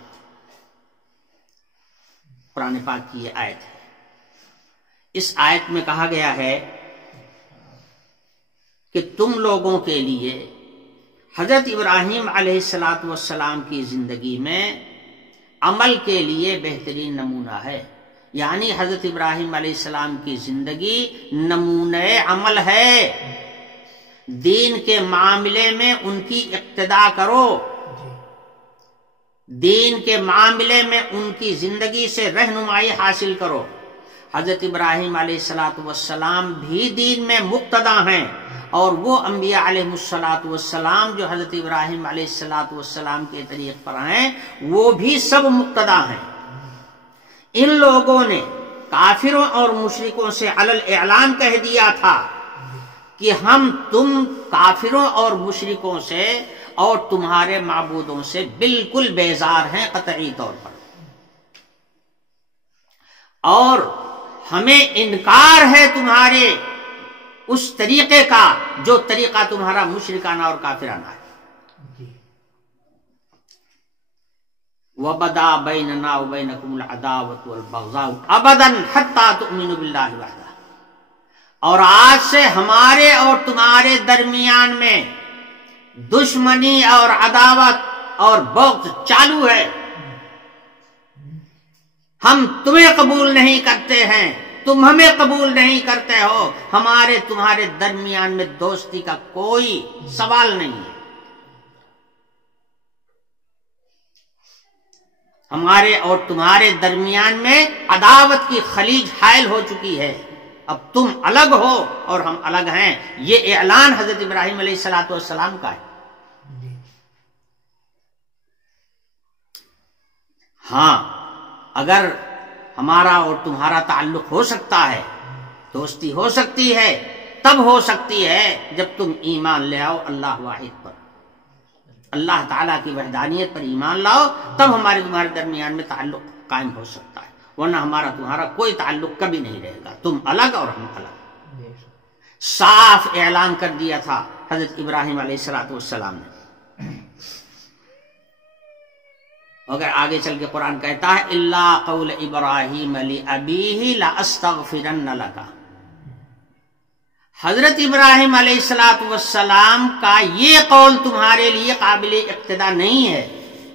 قرآن پاک کی یہ آیت ہے۔ اس آیت میں کہا گیا ہے کہ تم لوگوں کے لیے حضرت ابراہیم علیہ السلام کی زندگی میں عمل کے لیے بہترین نمونہ ہے، یعنی حضرت ابراہیم علیہ السلام کی زندگی نمونہ عمل ہے۔ دین کے معاملے میں ان کی اقتداء کرو، دین کے معاملے میں ان کی زندگی سے رہنمائی حاصل کرو۔ حضرت ابراہیم علیہ السلام بھی دین میں مقتدا ہیں، اور وہ انبیاء علیہ السلام جو حضرت ابراہیم علیہ السلام کے طریق پر ہیں وہ بھی سب مقتدا ہیں۔ ان لوگوں نے کافروں اور مشرکوں سے علی الاعلان کہہ دیا تھا کہ ہم تم کافروں اور مشرکوں سے اور تمہارے معبودوں سے بالکل بیزار ہیں قطعی طور پر، اور ہمیں انکار ہے تمہارے اس طریقے کا جو طریقہ تمہارا مشرکانہ اور کافرانہ ہے۔ وَبَدَا بَيْنَنَا وَبَيْنَكُمُ الْعَدَاوَةُ وَالْبَغْضَاءُ أَبَدًا حَتَّى تُؤْمِنُوا بِاللَّهِ وَحْدَهُ، اور آج سے ہمارے اور تمہارے درمیان میں دشمنی اور عداوت اور بغض چالو ہے، ہم تمہیں قبول نہیں کرتے ہیں، تم ہمیں قبول نہیں کرتے ہو، ہمارے تمہارے درمیان میں دوستی کا کوئی سوال نہیں ہے، ہمارے اور تمہارے درمیان میں عداوت کی خلیج حائل ہو چکی ہے، اب تم الگ ہو اور ہم الگ ہیں۔ یہ اعلان حضرت ابراہیم علیہ السلام کا ہے۔ ہاں، اگر ہمارا اور تمہارا تعلق ہو سکتا ہے، دوستی ہو سکتی ہے، تب ہو سکتی ہے جب تم ایمان لے آؤ اللہ واحد پر، اللہ تعالیٰ کی وحدانیت پر ایمان لاؤ، تب ہمارے تمہارے درمیان میں تعلق قائم ہو سکتا ہے، ورنہ ہمارا تمہارا کوئی تعلق کبھی نہیں رہے گا، تم الگ اور ہم الگ۔ صاف اعلان کر دیا تھا حضرت ابراہیم علیہ السلام نے۔ اگر آگے چل کے قرآن کہتا ہے الا قول ابراہیم لابیہ لاستغفرن لک، حضرت ابراہیم علیہ السلام کا یہ قول تمہارے لیے قابل اقتداء نہیں ہے،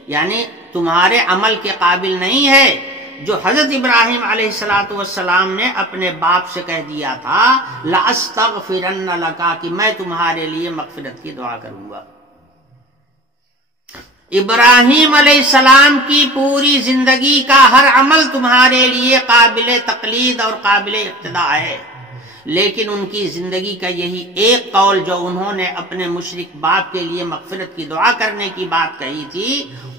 یعنی تمہارے عمل کے قابل نہیں ہے، جو حضرت ابراہیم علیہ السلام نے اپنے باپ سے کہہ دیا تھا لاستغفرن لک، کہ میں تمہارے لیے مغفرت کی دعا کروں گا۔ ابراہیم علیہ السلام کی پوری زندگی کا ہر عمل تمہارے لیے قابل تقلید اور قابل اقتداء ہے، لیکن ان کی زندگی کا یہی ایک قول جو انہوں نے اپنے مشرک باپ کے لیے مغفرت کی دعا کرنے کی بات کہی تھی،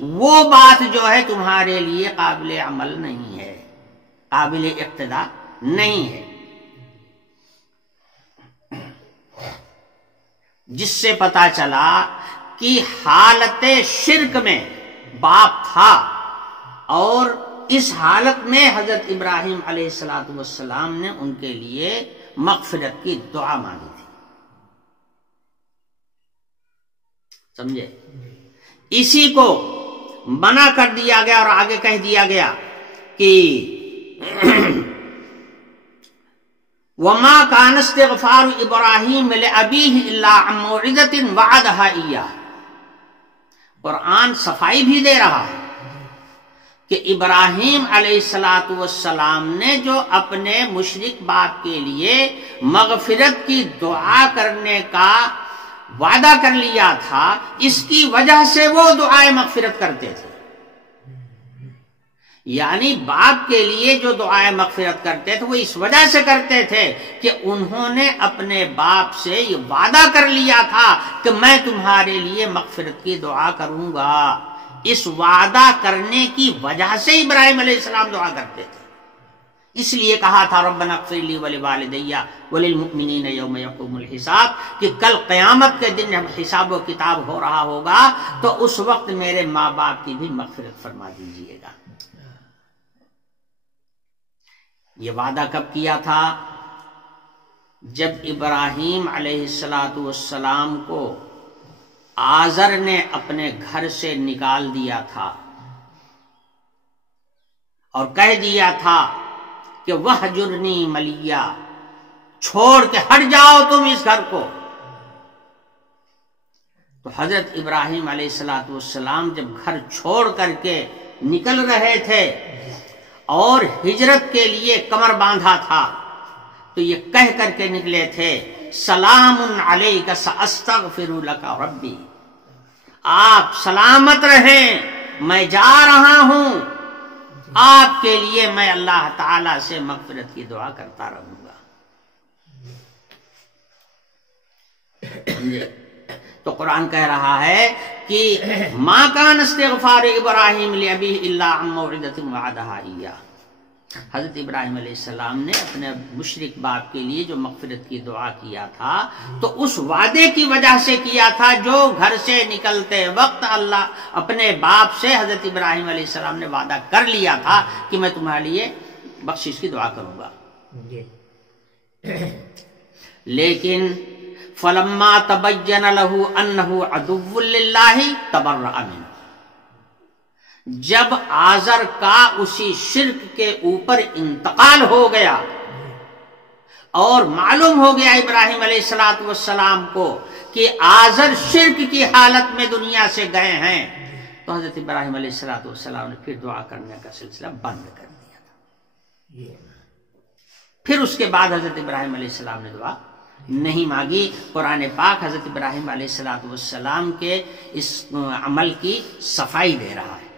وہ بات جو ہے تمہارے لیے قابل عمل نہیں ہے، قابل اقتداء نہیں ہے، جس سے پتا چلا کہ حالت شرک میں باپ تھا، اور اس حالت میں حضرت ابراہیم علیہ السلام نے ان کے لیے مغفرت کی دعا مانگی تھی. سمجھے؟ اسی کو منع کر دیا گیا اور آگے کہہ دیا گیا کہ وما كان استغفار ابراہیم لابیہ الا عن موعظۃ وعدها ایاہ. قرآن صفائی بھی دے رہا ہے کہ ابراہیم علیہ السلام نے جو اپنے مشرک باپ کے لیے مغفرت کی دعا کرنے کا وعدہ کر لیا تھا، اس کی وجہ سے وہ دعائیں مغفرت کرتے تھے. یعنی باپ کے لیے جو دعائیں مغفرت کرتے تھے وہ اس وجہ سے کرتے تھے کہ انہوں نے اپنے باپ سے یہ وعدہ کر لیا تھا کہ میں تمہارے لیے مغفرت کی دعا کروں گا. اس وعدہ کرنے کی وجہ سے ابراہیم علیہ السلام دعا کرتے تھے. اس لیے کہا تھا ربنا اغفر لی ولوالدی وللمؤمنین یوم یقوم الحساب، کہ کل قیامت کے دن جب حساب و کتاب ہو رہا ہوگا تو اس وقت میرے ماں باپ کی بھی مغفرت فرما دیجیے گا. یہ وعدہ کب کیا تھا؟ جب ابراہیم علیہ السلام کو آزر نے اپنے گھر سے نکال دیا تھا اور کہہ دیا تھا کہ وہجرنی ملیا، چھوڑ کے ہٹ جاؤ تم اس گھر کو. تو حضرت ابراہیم علیہ السلام جب گھر چھوڑ کر کے نکل رہے تھے اور ہجرت کے لیے کمر باندھا تھا تو یہ کہہ کر کے نکلے تھے سلام علیک ساستغفر لک ربی، آپ سلامت رہیں، میں جا رہا ہوں، آپ کے لیے میں اللہ تعالی سے مغفرت کی دعا کرتا رہوں گا. تو قرآن کہہ رہا ہے کہ ما کان استغفار ابراہیم لابیہ الا عن موعظۃ وعدها ایاہ. حضرت ابراہیم علیہ السلام نے اپنے مشرک باپ کے لیے جو مغفرت کی دعا کیا تھا تو اس وعدے کی وجہ سے کیا تھا جو گھر سے نکلتے وقت اللہ اپنے باپ سے حضرت ابراہیم علیہ السلام نے وعدہ کر لیا تھا کہ میں تمہارے لیے بخشش کی دعا کروں گا. لیکن فلما تبین له انه عدو للہ تبرأ منہ، جب آزر کا اسی شرک کے اوپر انتقال ہو گیا اور معلوم ہو گیا ابراہیم علیہ السلام کو کہ آزر شرک کی حالت میں دنیا سے گئے ہیں، تو حضرت ابراہیم علیہ السلام نے پھر دعا کرنے کا سلسلہ بند کر دیا تھا. پھر اس کے بعد حضرت ابراہیم علیہ السلام نے دعا نہیں مانگی. قرآن پاک حضرت ابراہیم علیہ السلام کے اس عمل کی صفائی دے رہا ہے.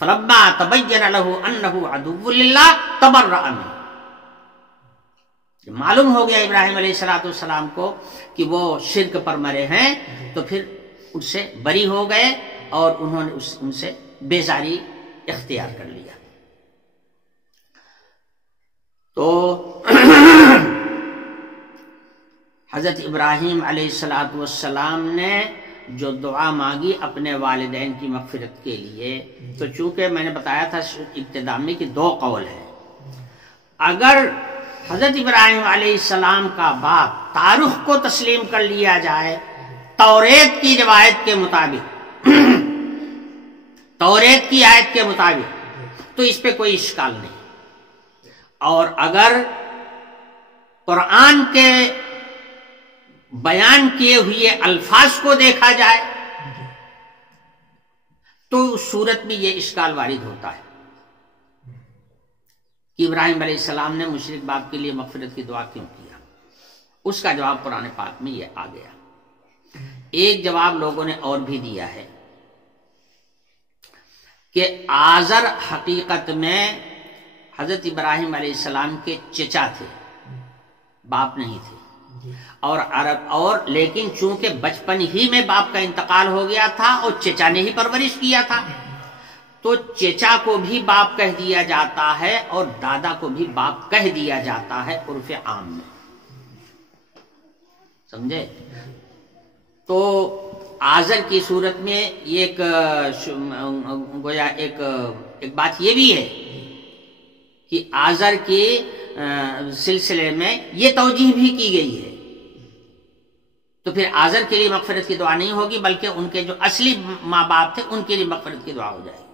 فلما تبین له انه عدو للہ تبرأ منہ، معلوم ہو گیا ابراہیم علیہ السلام کو کہ وہ شرک پر مرے ہیں تو پھر ان سے بری ہو گئے اور انہوں نے ان سے بیزاری اختیار کر لیا. تو حضرت ابراہیم علیہ السلام نے جو دعا مانگی اپنے والدین کی مغفرت کے لیے، تو چونکہ میں نے بتایا تھا ابتدا میں کہ دو قول ہے. اگر حضرت ابراہیم علیہ السلام کا باپ تاریخ کو تسلیم کر لیا جائے توریت کی روایت کے مطابق، توریت کی آیت کے مطابق، تو اس پہ کوئی اشکال نہیں. اور اگر قرآن کے بیان کیے ہوئے الفاظ کو دیکھا جائے تو اس صورت میں یہ اشکال وارد ہوتا ہے کہ ابراہیم علیہ السلام نے مشرک باپ کے لیے مغفرت کی دعا کیوں کیا. اس کا جواب قرآن پاک میں یہ آ گیا. ایک جواب لوگوں نے اور بھی دیا ہے کہ آزر حقیقت میں حضرت ابراہیم علیہ السلام کے چچا تھے، باپ نہیں تھے، اور لیکن چونکہ بچپن ہی میں باپ کا انتقال ہو گیا تھا اور چچا نے ہی پرورش کیا تھا، تو چچا کو بھی باپ کہہ دیا جاتا ہے اور دادا کو بھی باپ کہہ دیا جاتا ہے عرف عام میں، سمجھے؟ تو آزر کی صورت میں ایک گویا ایک بات یہ بھی ہے کہ آزر کے سلسلے میں یہ توجیہ بھی کی گئی ہے، تو پھر آزر کے لیے مغفرت کی دعا نہیں ہوگی بلکہ ان کے جو اصلی ماں باپ تھے ان کے لیے مغفرت کی دعا ہو جائے گی۔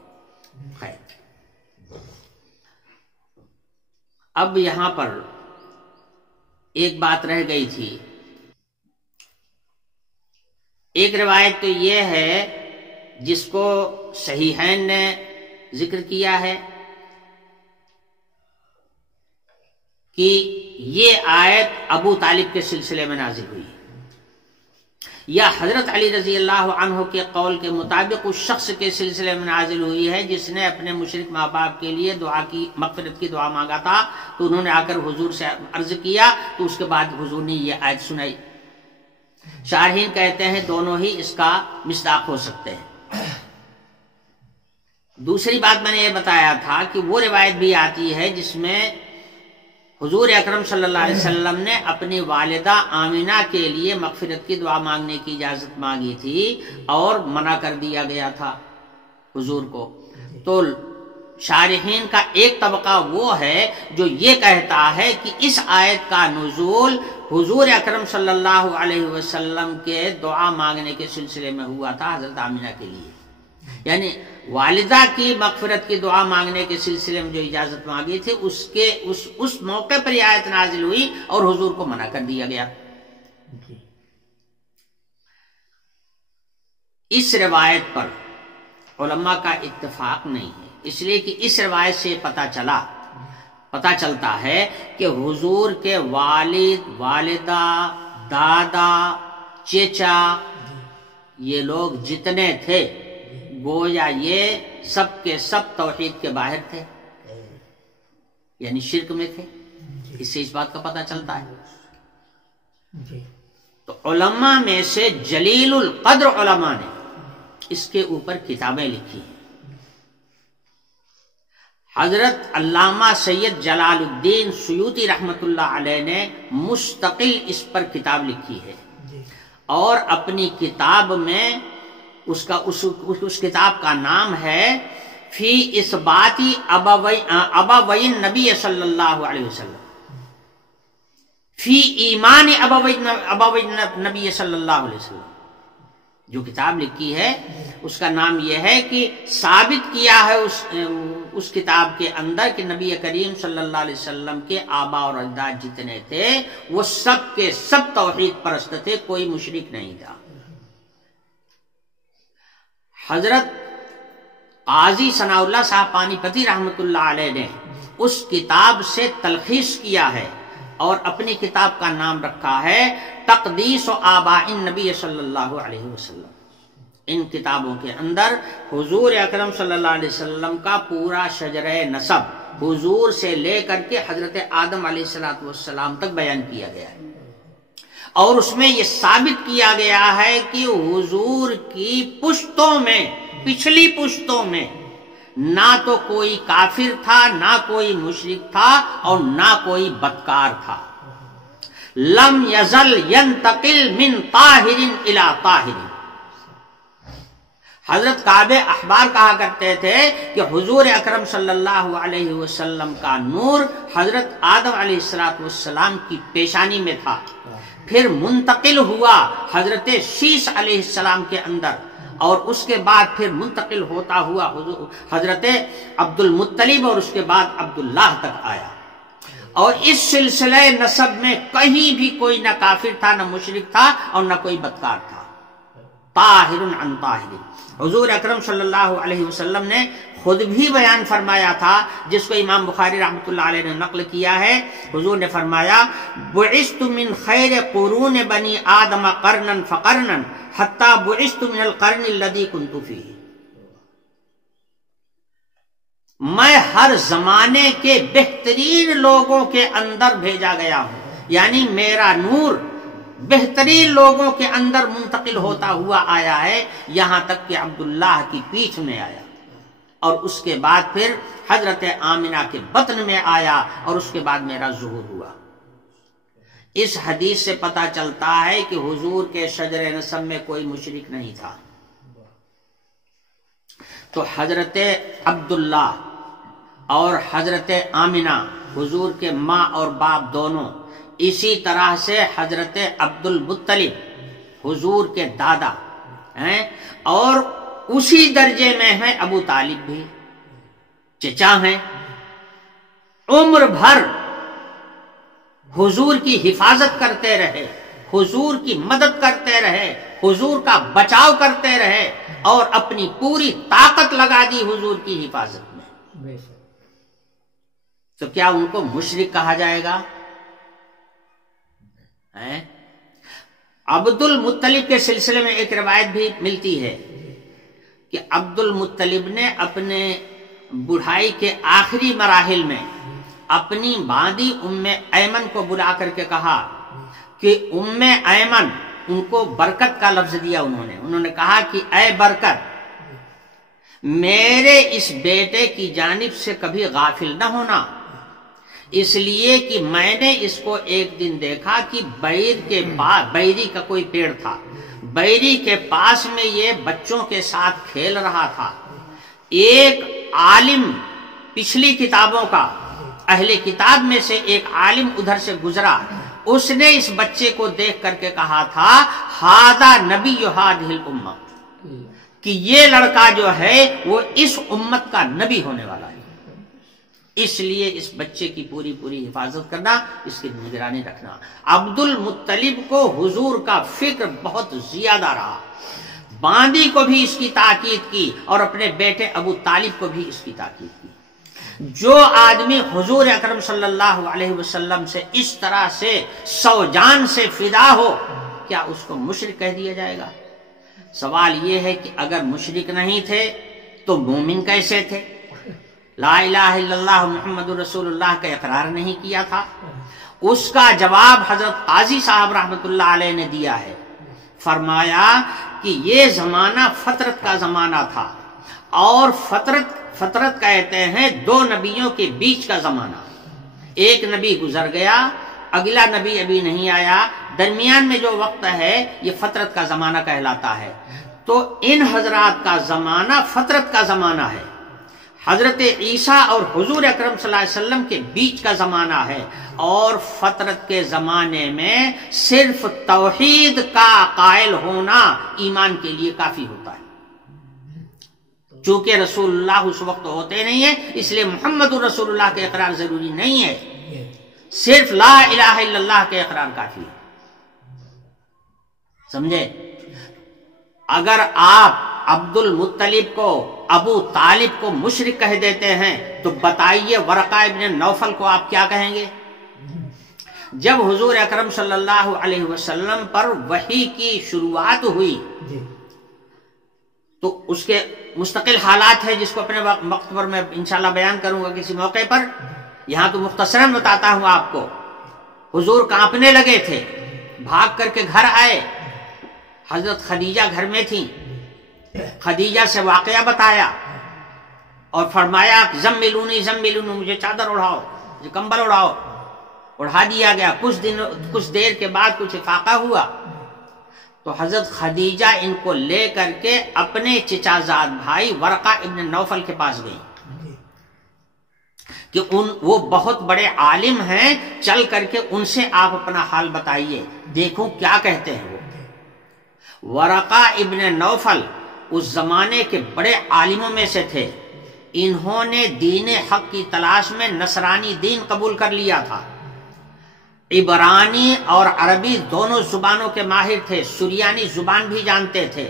خیر، اب یہاں پر ایک بات رہ گئی تھی، ایک روایت تو یہ ہے جس کو صحیحین نے ذکر کیا ہے کہ یہ آیت ابو طالب کے سلسلے میں نازل ہوئی، یا حضرت علی رضی اللہ عنہ کے قول کے مطابق اس شخص کے سلسلے میں نازل ہوئی ہے جس نے اپنے مشرک ماں باپ کے لیے مغفرت کی دعا مانگا تھا، تو انہوں نے آ کر حضور سے عرض کیا، تو اس کے بعد حضور نے یہ آیت سنائی۔ شارحین کہتے ہیں دونوں ہی اس کا مصداق ہو سکتے ہیں۔ دوسری بات میں نے یہ بتایا تھا کہ وہ روایت بھی آتی ہے جس میں حضور اکرم صلی اللہ علیہ وسلم نے اپنی والدہ آمینہ کے لیے مغفرت کی دعا مانگنے کی اجازت مانگی تھی اور منع کر دیا گیا تھا حضور کو۔ تو شارحین کا ایک طبقہ وہ ہے جو یہ کہتا ہے کہ اس آیت کا نزول حضور اکرم صلی اللہ علیہ وسلم کے دعا مانگنے کے سلسلے میں ہوا تھا حضرت آمینہ کے لیے، یعنی والدہ کی مغفرت کی دعا مانگنے کے سلسلے میں جو اجازت مانگی تھی اس موقع پر یہ آیت نازل ہوئی اور حضور کو منع کر دیا گیا۔ اس روایت پر علماء کا اتفاق نہیں ہے، اس لیے کہ اس روایت سے پتہ چلتا ہے کہ حضور کے والد، والدہ، دادا، چچا، یہ لوگ جتنے تھے گویا یہ سب کے سب توحید کے باہر تھے، یعنی شرک میں تھے، اس سے اس بات کا پتہ چلتا ہے۔ تو علماء میں سے جلیل القدر علماء نے اس کے اوپر کتابیں لکھی ہیں۔ حضرت علامہ سید جلال الدین سیوطی رحمۃ اللہ علیہ نے مستقل اس پر کتاب لکھی ہے، اور اپنی کتاب میں اس کتاب کا نام ہے فی اثبات ابوین نبی صلی اللہ علیہ وسلم، فی ایمان ابوین نبی صلی اللہ علیہ وسلم۔ جو کتاب لکھی ہے اس کا نام یہ ہے کہ ثابت کیا ہے اس کتاب کے اندر کہ نبی کریم صلی اللہ علیہ وسلم کے آبا اور اجداد جتنے تھے وہ سب کے سب توحید پرست تھے، کوئی مشرک نہیں تھا۔ حضرت قاضی ثناء اللہ صاحب پانی پتی رحمۃ اللہ علیہ نے اس کتاب سے تلخیص کیا ہے اور اپنی کتاب کا نام رکھا ہے تقدیس و آباء النبی صلی اللہ علیہ وسلم۔ ان کتابوں کے اندر حضور اکرم صلی اللہ علیہ وسلم کا پورا شجرہ نسب حضور سے لے کر کے حضرت آدم علیہ السلام تک بیان کیا گیا ہے، اور اس میں یہ ثابت کیا گیا ہے کہ حضور کی پشتوں میں، پچھلی پشتوں میں نہ تو کوئی کافر تھا، نہ کوئی مشرک تھا، اور نہ کوئی بدکار تھا۔ لم یزل ینتقل من طاہر الی طاہر۔ حضرت کعب احبار کہا کرتے تھے کہ حضور اکرم صلی اللہ علیہ وسلم کا نور حضرت آدم علیہ السلام کی پیشانی میں تھا، پھر منتقل ہوا حضرت شیش علیہ السلام کے اندر، اور اس کے بعد پھر منتقل ہوتا ہوا حضرت عبد المطلب اور اس کے بعد عبداللہ تک آیا۔ اور اس سلسلہ نسب میں کہیں بھی کوئی نہ کافر تھا، نہ مشرک تھا، اور نہ کوئی بدکار تھا۔ طاہر عن طاہر، حضور اکرم صلی اللہ علیہ وسلم نے خود بھی بیان فرمایا تھا، جس کو امام بخاری رحمۃ اللہ علیہ نے نقل کیا ہے۔ حضور نے فرمایا بعثت من خیر قرون بنی آدم قرنا فقرنا حتی بعثت من القرن الذی کنت فیہ۔ میں ہر زمانے کے بہترین لوگوں کے اندر بھیجا گیا ہوں، یعنی میرا نور بہترین لوگوں کے اندر منتقل ہوتا ہوا آیا ہے، یہاں تک کہ عبداللہ کی پیٹھ میں آیا، اور اس کے بعد پھر حضرت آمنہ کے بطن میں آیا، اور اس کے بعد میرا ظہور ہوا۔ اس حدیث سے پتہ چلتا ہے کہ حضور کے شجر نسب میں کوئی مشرک نہیں تھا۔ تو حضرت عبداللہ اور حضرت آمنہ حضور کے ماں اور باپ دونوں، اسی طرح سے حضرت عبد المطلب حضور کے دادا ہیں، اور اسی درجے میں ہے ابو طالب بھی، چچا ہیں، عمر بھر حضور کی حفاظت کرتے رہے، حضور کی مدد کرتے رہے، حضور کا بچاؤ کرتے رہے، اور اپنی پوری طاقت لگا دی حضور کی حفاظت میں۔ تو کیا ان کو مشرک کہا جائے گا؟ عبد المطلب کے سلسلے میں ایک روایت بھی ملتی ہے کہ عبد المطلب نے اپنے بڑھائی کے آخری مراحل میں اپنی باندی ام ایمن کو بلا کر کے کہا کہ ام ایمن، ان کو برکت کا لفظ دیا انہوں نے کہا کہ اے برکت، میرے اس بیٹے کی جانب سے کبھی غافل نہ ہونا، اس لیے کہ میں نے اس کو ایک دن دیکھا کہ بیر کے پاس، بیری کا کوئی پیڑ تھا، بیری کے پاس میں یہ بچوں کے ساتھ کھیل رہا تھا۔ ایک عالم پچھلی کتابوں کا، اہل کتاب میں سے ایک عالم ادھر سے گزرا، اس نے اس بچے کو دیکھ کر کے کہا تھا ہذا نبی ہذہ الامہ، کہ یہ لڑکا جو ہے وہ اس امت کا نبی ہونے والا ہے، اس لیے اس بچے کی پوری حفاظت کرنا، اس کی نگرانی رکھنا۔ عبد المطلب کو حضور کا فکر بہت زیادہ رہا، باندی کو بھی اس کی تاکید کی اور اپنے بیٹے ابو طالب کو بھی اس کی تاکید کی۔ جو آدمی حضور اکرم صلی اللہ علیہ وسلم سے اس طرح سے سو جان سے فدا ہو، کیا اس کو مشرک کہہ دیا جائے گا؟ سوال یہ ہے کہ اگر مشرک نہیں تھے تو مومن کیسے تھے؟ لا الہ الا اللہ محمد رسول اللہ کا اقرار نہیں کیا تھا؟ اس کا جواب حضرت قاضی صاحب رحمۃ اللہ علیہ نے دیا ہے، فرمایا کہ یہ زمانہ فطرت کا زمانہ تھا، اور فطرت کہتے ہیں دو نبیوں کے بیچ کا زمانہ، ایک نبی گزر گیا، اگلا نبی ابھی نہیں آیا، درمیان میں جو وقت ہے یہ فطرت کا زمانہ کہلاتا ہے۔ تو ان حضرات کا زمانہ فطرت کا زمانہ ہے، حضرت عیسیٰ اور حضور اکرم صلی اللہ علیہ وسلم کے بیچ کا زمانہ ہے، اور فطرت کے زمانے میں صرف توحید کا قائل ہونا ایمان کے لیے کافی ہوتا ہے۔ چونکہ رسول اللہ اس وقت ہوتے نہیں ہیں، اس لیے محمد رسول اللہ کے اقرار ضروری نہیں ہے، صرف لا الہ الا اللہ کے اقرار کافی ہے۔ سمجھے؟ اگر آپ عبد المطلب کو، ابو طالب کو مشرک کہہ دیتے ہیں تو بتائیے ورقہ ابن نوفل کو آپ کیا کہیں گے؟ جب حضور اکرم صلی اللہ علیہ وسلم پر وحی کی شروعات ہوئی تو اس کے مستقل حالات ہے جس کو اپنے وقت پر میں انشاءاللہ بیان کروں گا کسی موقع پر، یہاں تو مختصراً بتاتا ہوں آپ کو۔ حضور کانپنے لگے تھے، بھاگ کر کے گھر آئے، حضرت خدیجہ گھر میں تھیں، خدیجہ سے واقعہ بتایا اور فرمایا زملونی زملونی، مجھے چادر اڑاؤ، مجھے کمبل اڑاؤ، اڑا دیا گیا۔ کچھ دیر کے بعد کچھ افاقہ ہوا تو حضرت خدیجہ ان کو لے کر کے اپنے چچا زاد بھائی ورقہ ابن نوفل کے پاس گئی کہ وہ بہت بڑے عالم ہیں، چل کر کے ان سے آپ اپنا حال بتائیے، دیکھوں کیا کہتے ہیں وہ۔ ورقہ ابن نوفل اس زمانے کے بڑے عالموں میں سے تھے، انہوں نے دین حق کی تلاش میں نصرانی دین قبول کر لیا تھا، عبرانی اور عربی دونوں زبانوں کے ماہر تھے، سریانی زبان بھی جانتے تھے،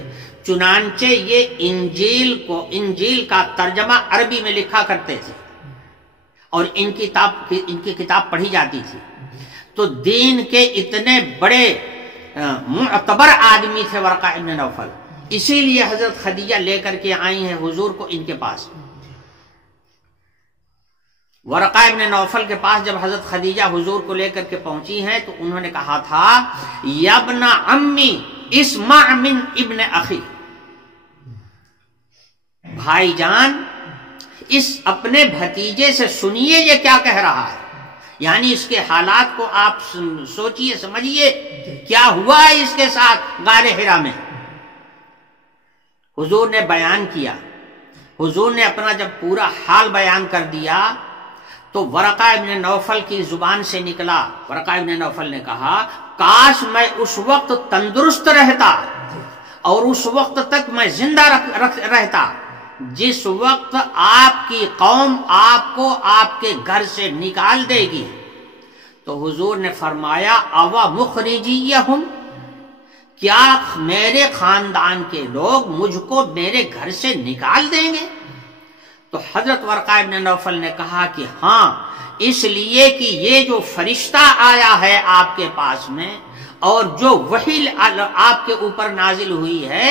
چنانچہ یہ انجیل کا ترجمہ عربی میں لکھا کرتے تھے اور ان کی کتاب پڑھی جاتی تھی۔ تو دین کے اتنے بڑے معتبر آدمی تھے ورقہ ابن نوفل، اسی لیے حضرت خدیجہ لے کر کے آئی ہیں حضور کو ان کے پاس۔ ورقہ ابن نوفل کے پاس جب حضرت خدیجہ حضور کو لے کر کے پہنچی ہیں تو انہوں نے کہا تھا یا ابن عمی اسمع من ابن اخی، بھائی جان اس اپنے بھتیجے سے سنیے یہ کیا کہہ رہا ہے، یعنی اس کے حالات کو آپ سوچئے سمجھیے کیا ہوا ہے اس کے ساتھ غار حرا میں۔ حضور نے بیان کیا، حضور نے اپنا جب پورا حال بیان کر دیا تو ورقہ ابن نوفل کی زبان سے نکلا، ورقہ ابن نوفل نے کہا کاش میں اس وقت تندرست رہتا اور اس وقت تک میں زندہ رہتا جس وقت آپ کی قوم آپ کو آپ کے گھر سے نکال دے گی۔ تو حضور نے فرمایا اوا مخرجیہم، کیا میرے خاندان کے لوگ مجھ کو میرے گھر سے نکال دیں گے؟ تو حضرت ورقہ ابن نوفل نے کہا کہ ہاں، اس لیے کہ یہ جو فرشتہ آیا ہے آپ کے پاس میں اور جو وحی آپ کے اوپر نازل ہوئی ہے،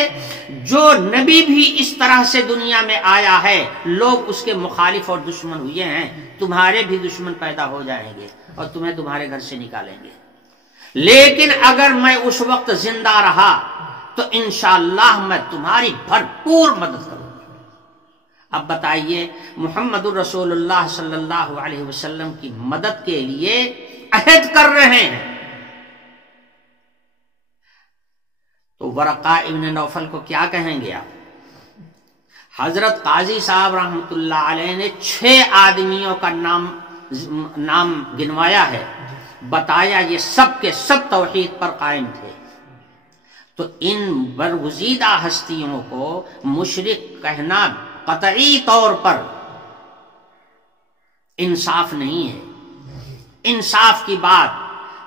جو نبی بھی اس طرح سے دنیا میں آیا ہے لوگ اس کے مخالف اور دشمن ہوئے ہیں، تمہارے بھی دشمن پیدا ہو جائیں گے اور تمہیں تمہارے گھر سے نکالیں گے، لیکن اگر میں اس وقت زندہ رہا تو انشاءاللہ میں تمہاری بھرپور مدد کروں گا۔ اب بتائیے محمد الرسول اللہ صلی اللہ علیہ وسلم کی مدد کے لیے عہد کر رہے ہیں، تو ورقہ ابن نوفل کو کیا کہیں گے آپ؟ حضرت قاضی صاحب رحمۃ اللہ علیہ نے 6 آدمیوں کا نام گنوایا ہے، بتایا یہ سب کے سب توحید پر قائم تھے، تو ان برگزیدہ ہستیوں کو مشرک کہنا قطعی طور پر انصاف نہیں ہے۔ انصاف کی بات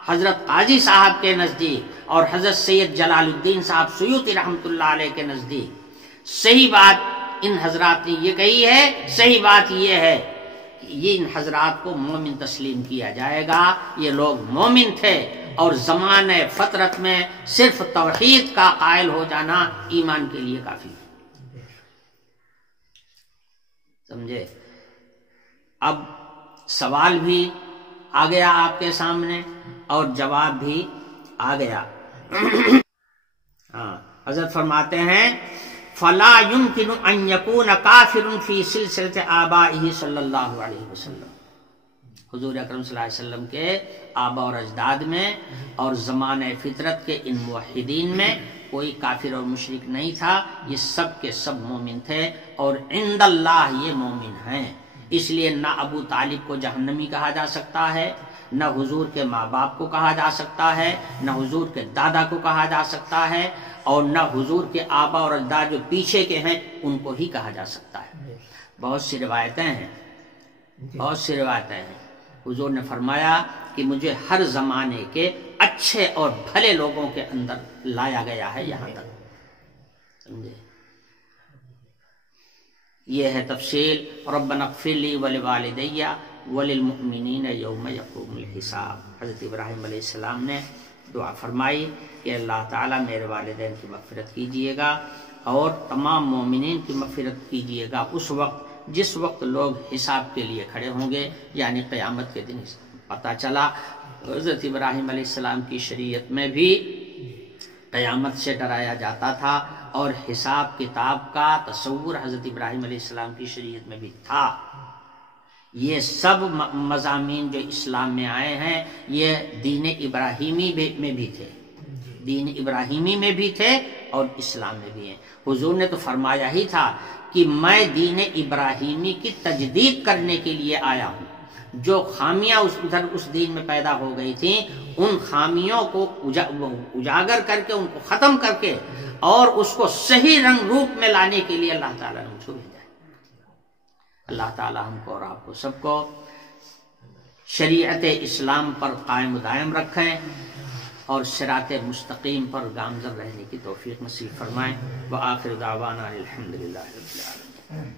حضرت قاضی صاحب کے نزدیک اور حضرت سید جلال الدین صاحب سیوطی رحمۃ اللہ علیہ کے نزدیک صحیح بات ان حضرات نے یہ کہی ہے، صحیح بات یہ ہے کہ یہ ان حضرات کو مومن تسلیم کیا جائے گا، یہ لوگ مومن تھے اور زمانہ فطرت میں صرف توحید کا قائل ہو جانا ایمان کے لیے کافی، سمجھے؟ اب سوال بھی آ گیا آپ کے سامنے اور جواب بھی آ گیا۔ ہاں، حضرت فرماتے ہیں فلا يمكن ان يكون كافر في سلسلة آبائه صلی اللہ علیہ وسلم، حضور اکرم صلی اللہ علیہ وسلم کے آبا اور اجداد میں اور زمانہ فطرت کے ان موحدین میں کوئی کافر اور مشرک نہیں تھا، یہ سب کے سب مومن تھے اور عند اللہ یہ مومن ہیں، اس لیے نہ ابو طالب کو جہنمی کہا جا سکتا ہے، نہ حضور کے ماں باپ کو کہا جا سکتا ہے، نہ حضور کے دادا کو کہا جا سکتا ہے، اور نہ حضور کے آبا اور اجداد جو پیچھے کے ہیں ان کو ہی کہا جا سکتا ہے۔ بہت سی روایتیں ہیں، بہت سی روایتیں ہیں، حضور نے فرمایا کہ مجھے ہر زمانے کے اچھے اور بھلے لوگوں کے اندر لایا گیا ہے یہاں تک، سمجھے؟ یہ ہے تفصیل ربنا اغفر لی ولوالدی وللمؤمنین یوم یقوم الحساب۔ حضرت ابراہیم علیہ السلام نے دعا فرمائی کہ اللہ تعالیٰ میرے والدین کی مغفرت کیجئے گا اور تمام مومنین کی مغفرت کیجئے گا اس وقت جس وقت لوگ حساب کے لیے کھڑے ہوں گے، یعنی قیامت کے دن۔ پتہ چلا حضرت ابراہیم علیہ السلام کی شریعت میں بھی قیامت سے ڈرایا جاتا تھا اور حساب کتاب کا تصور حضرت ابراہیم علیہ السلام کی شریعت میں بھی تھا۔ یہ سب مضامین جو اسلام میں آئے ہیں یہ دین ابراہیمی میں بھی تھے، دین ابراہیمی میں بھی تھے اور اسلام میں بھی ہیں۔ حضور نے تو فرمایا ہی تھا کہ میں دین ابراہیمی کی تجدید کرنے کے لیے آیا ہوں، جو خامیاں اس دین میں پیدا ہو گئی تھیں ان خامیوں کو اجاگر کر کے ان کو ختم کر کے اور اس کو صحیح رنگ روپ میں لانے کے لیے اللہ تعالیٰ نے مجھ کو بھیجا ہے۔ اللہ تعالیٰ ہم کو اور آپ کو سب کو شریعت اسلام پر قائم دائم رکھیں اور صراط مستقیم پر گامزن رہنے کی توفیق نصیب فرمائیں۔ وآخر دعوانا الحمدللہ رب العالمین۔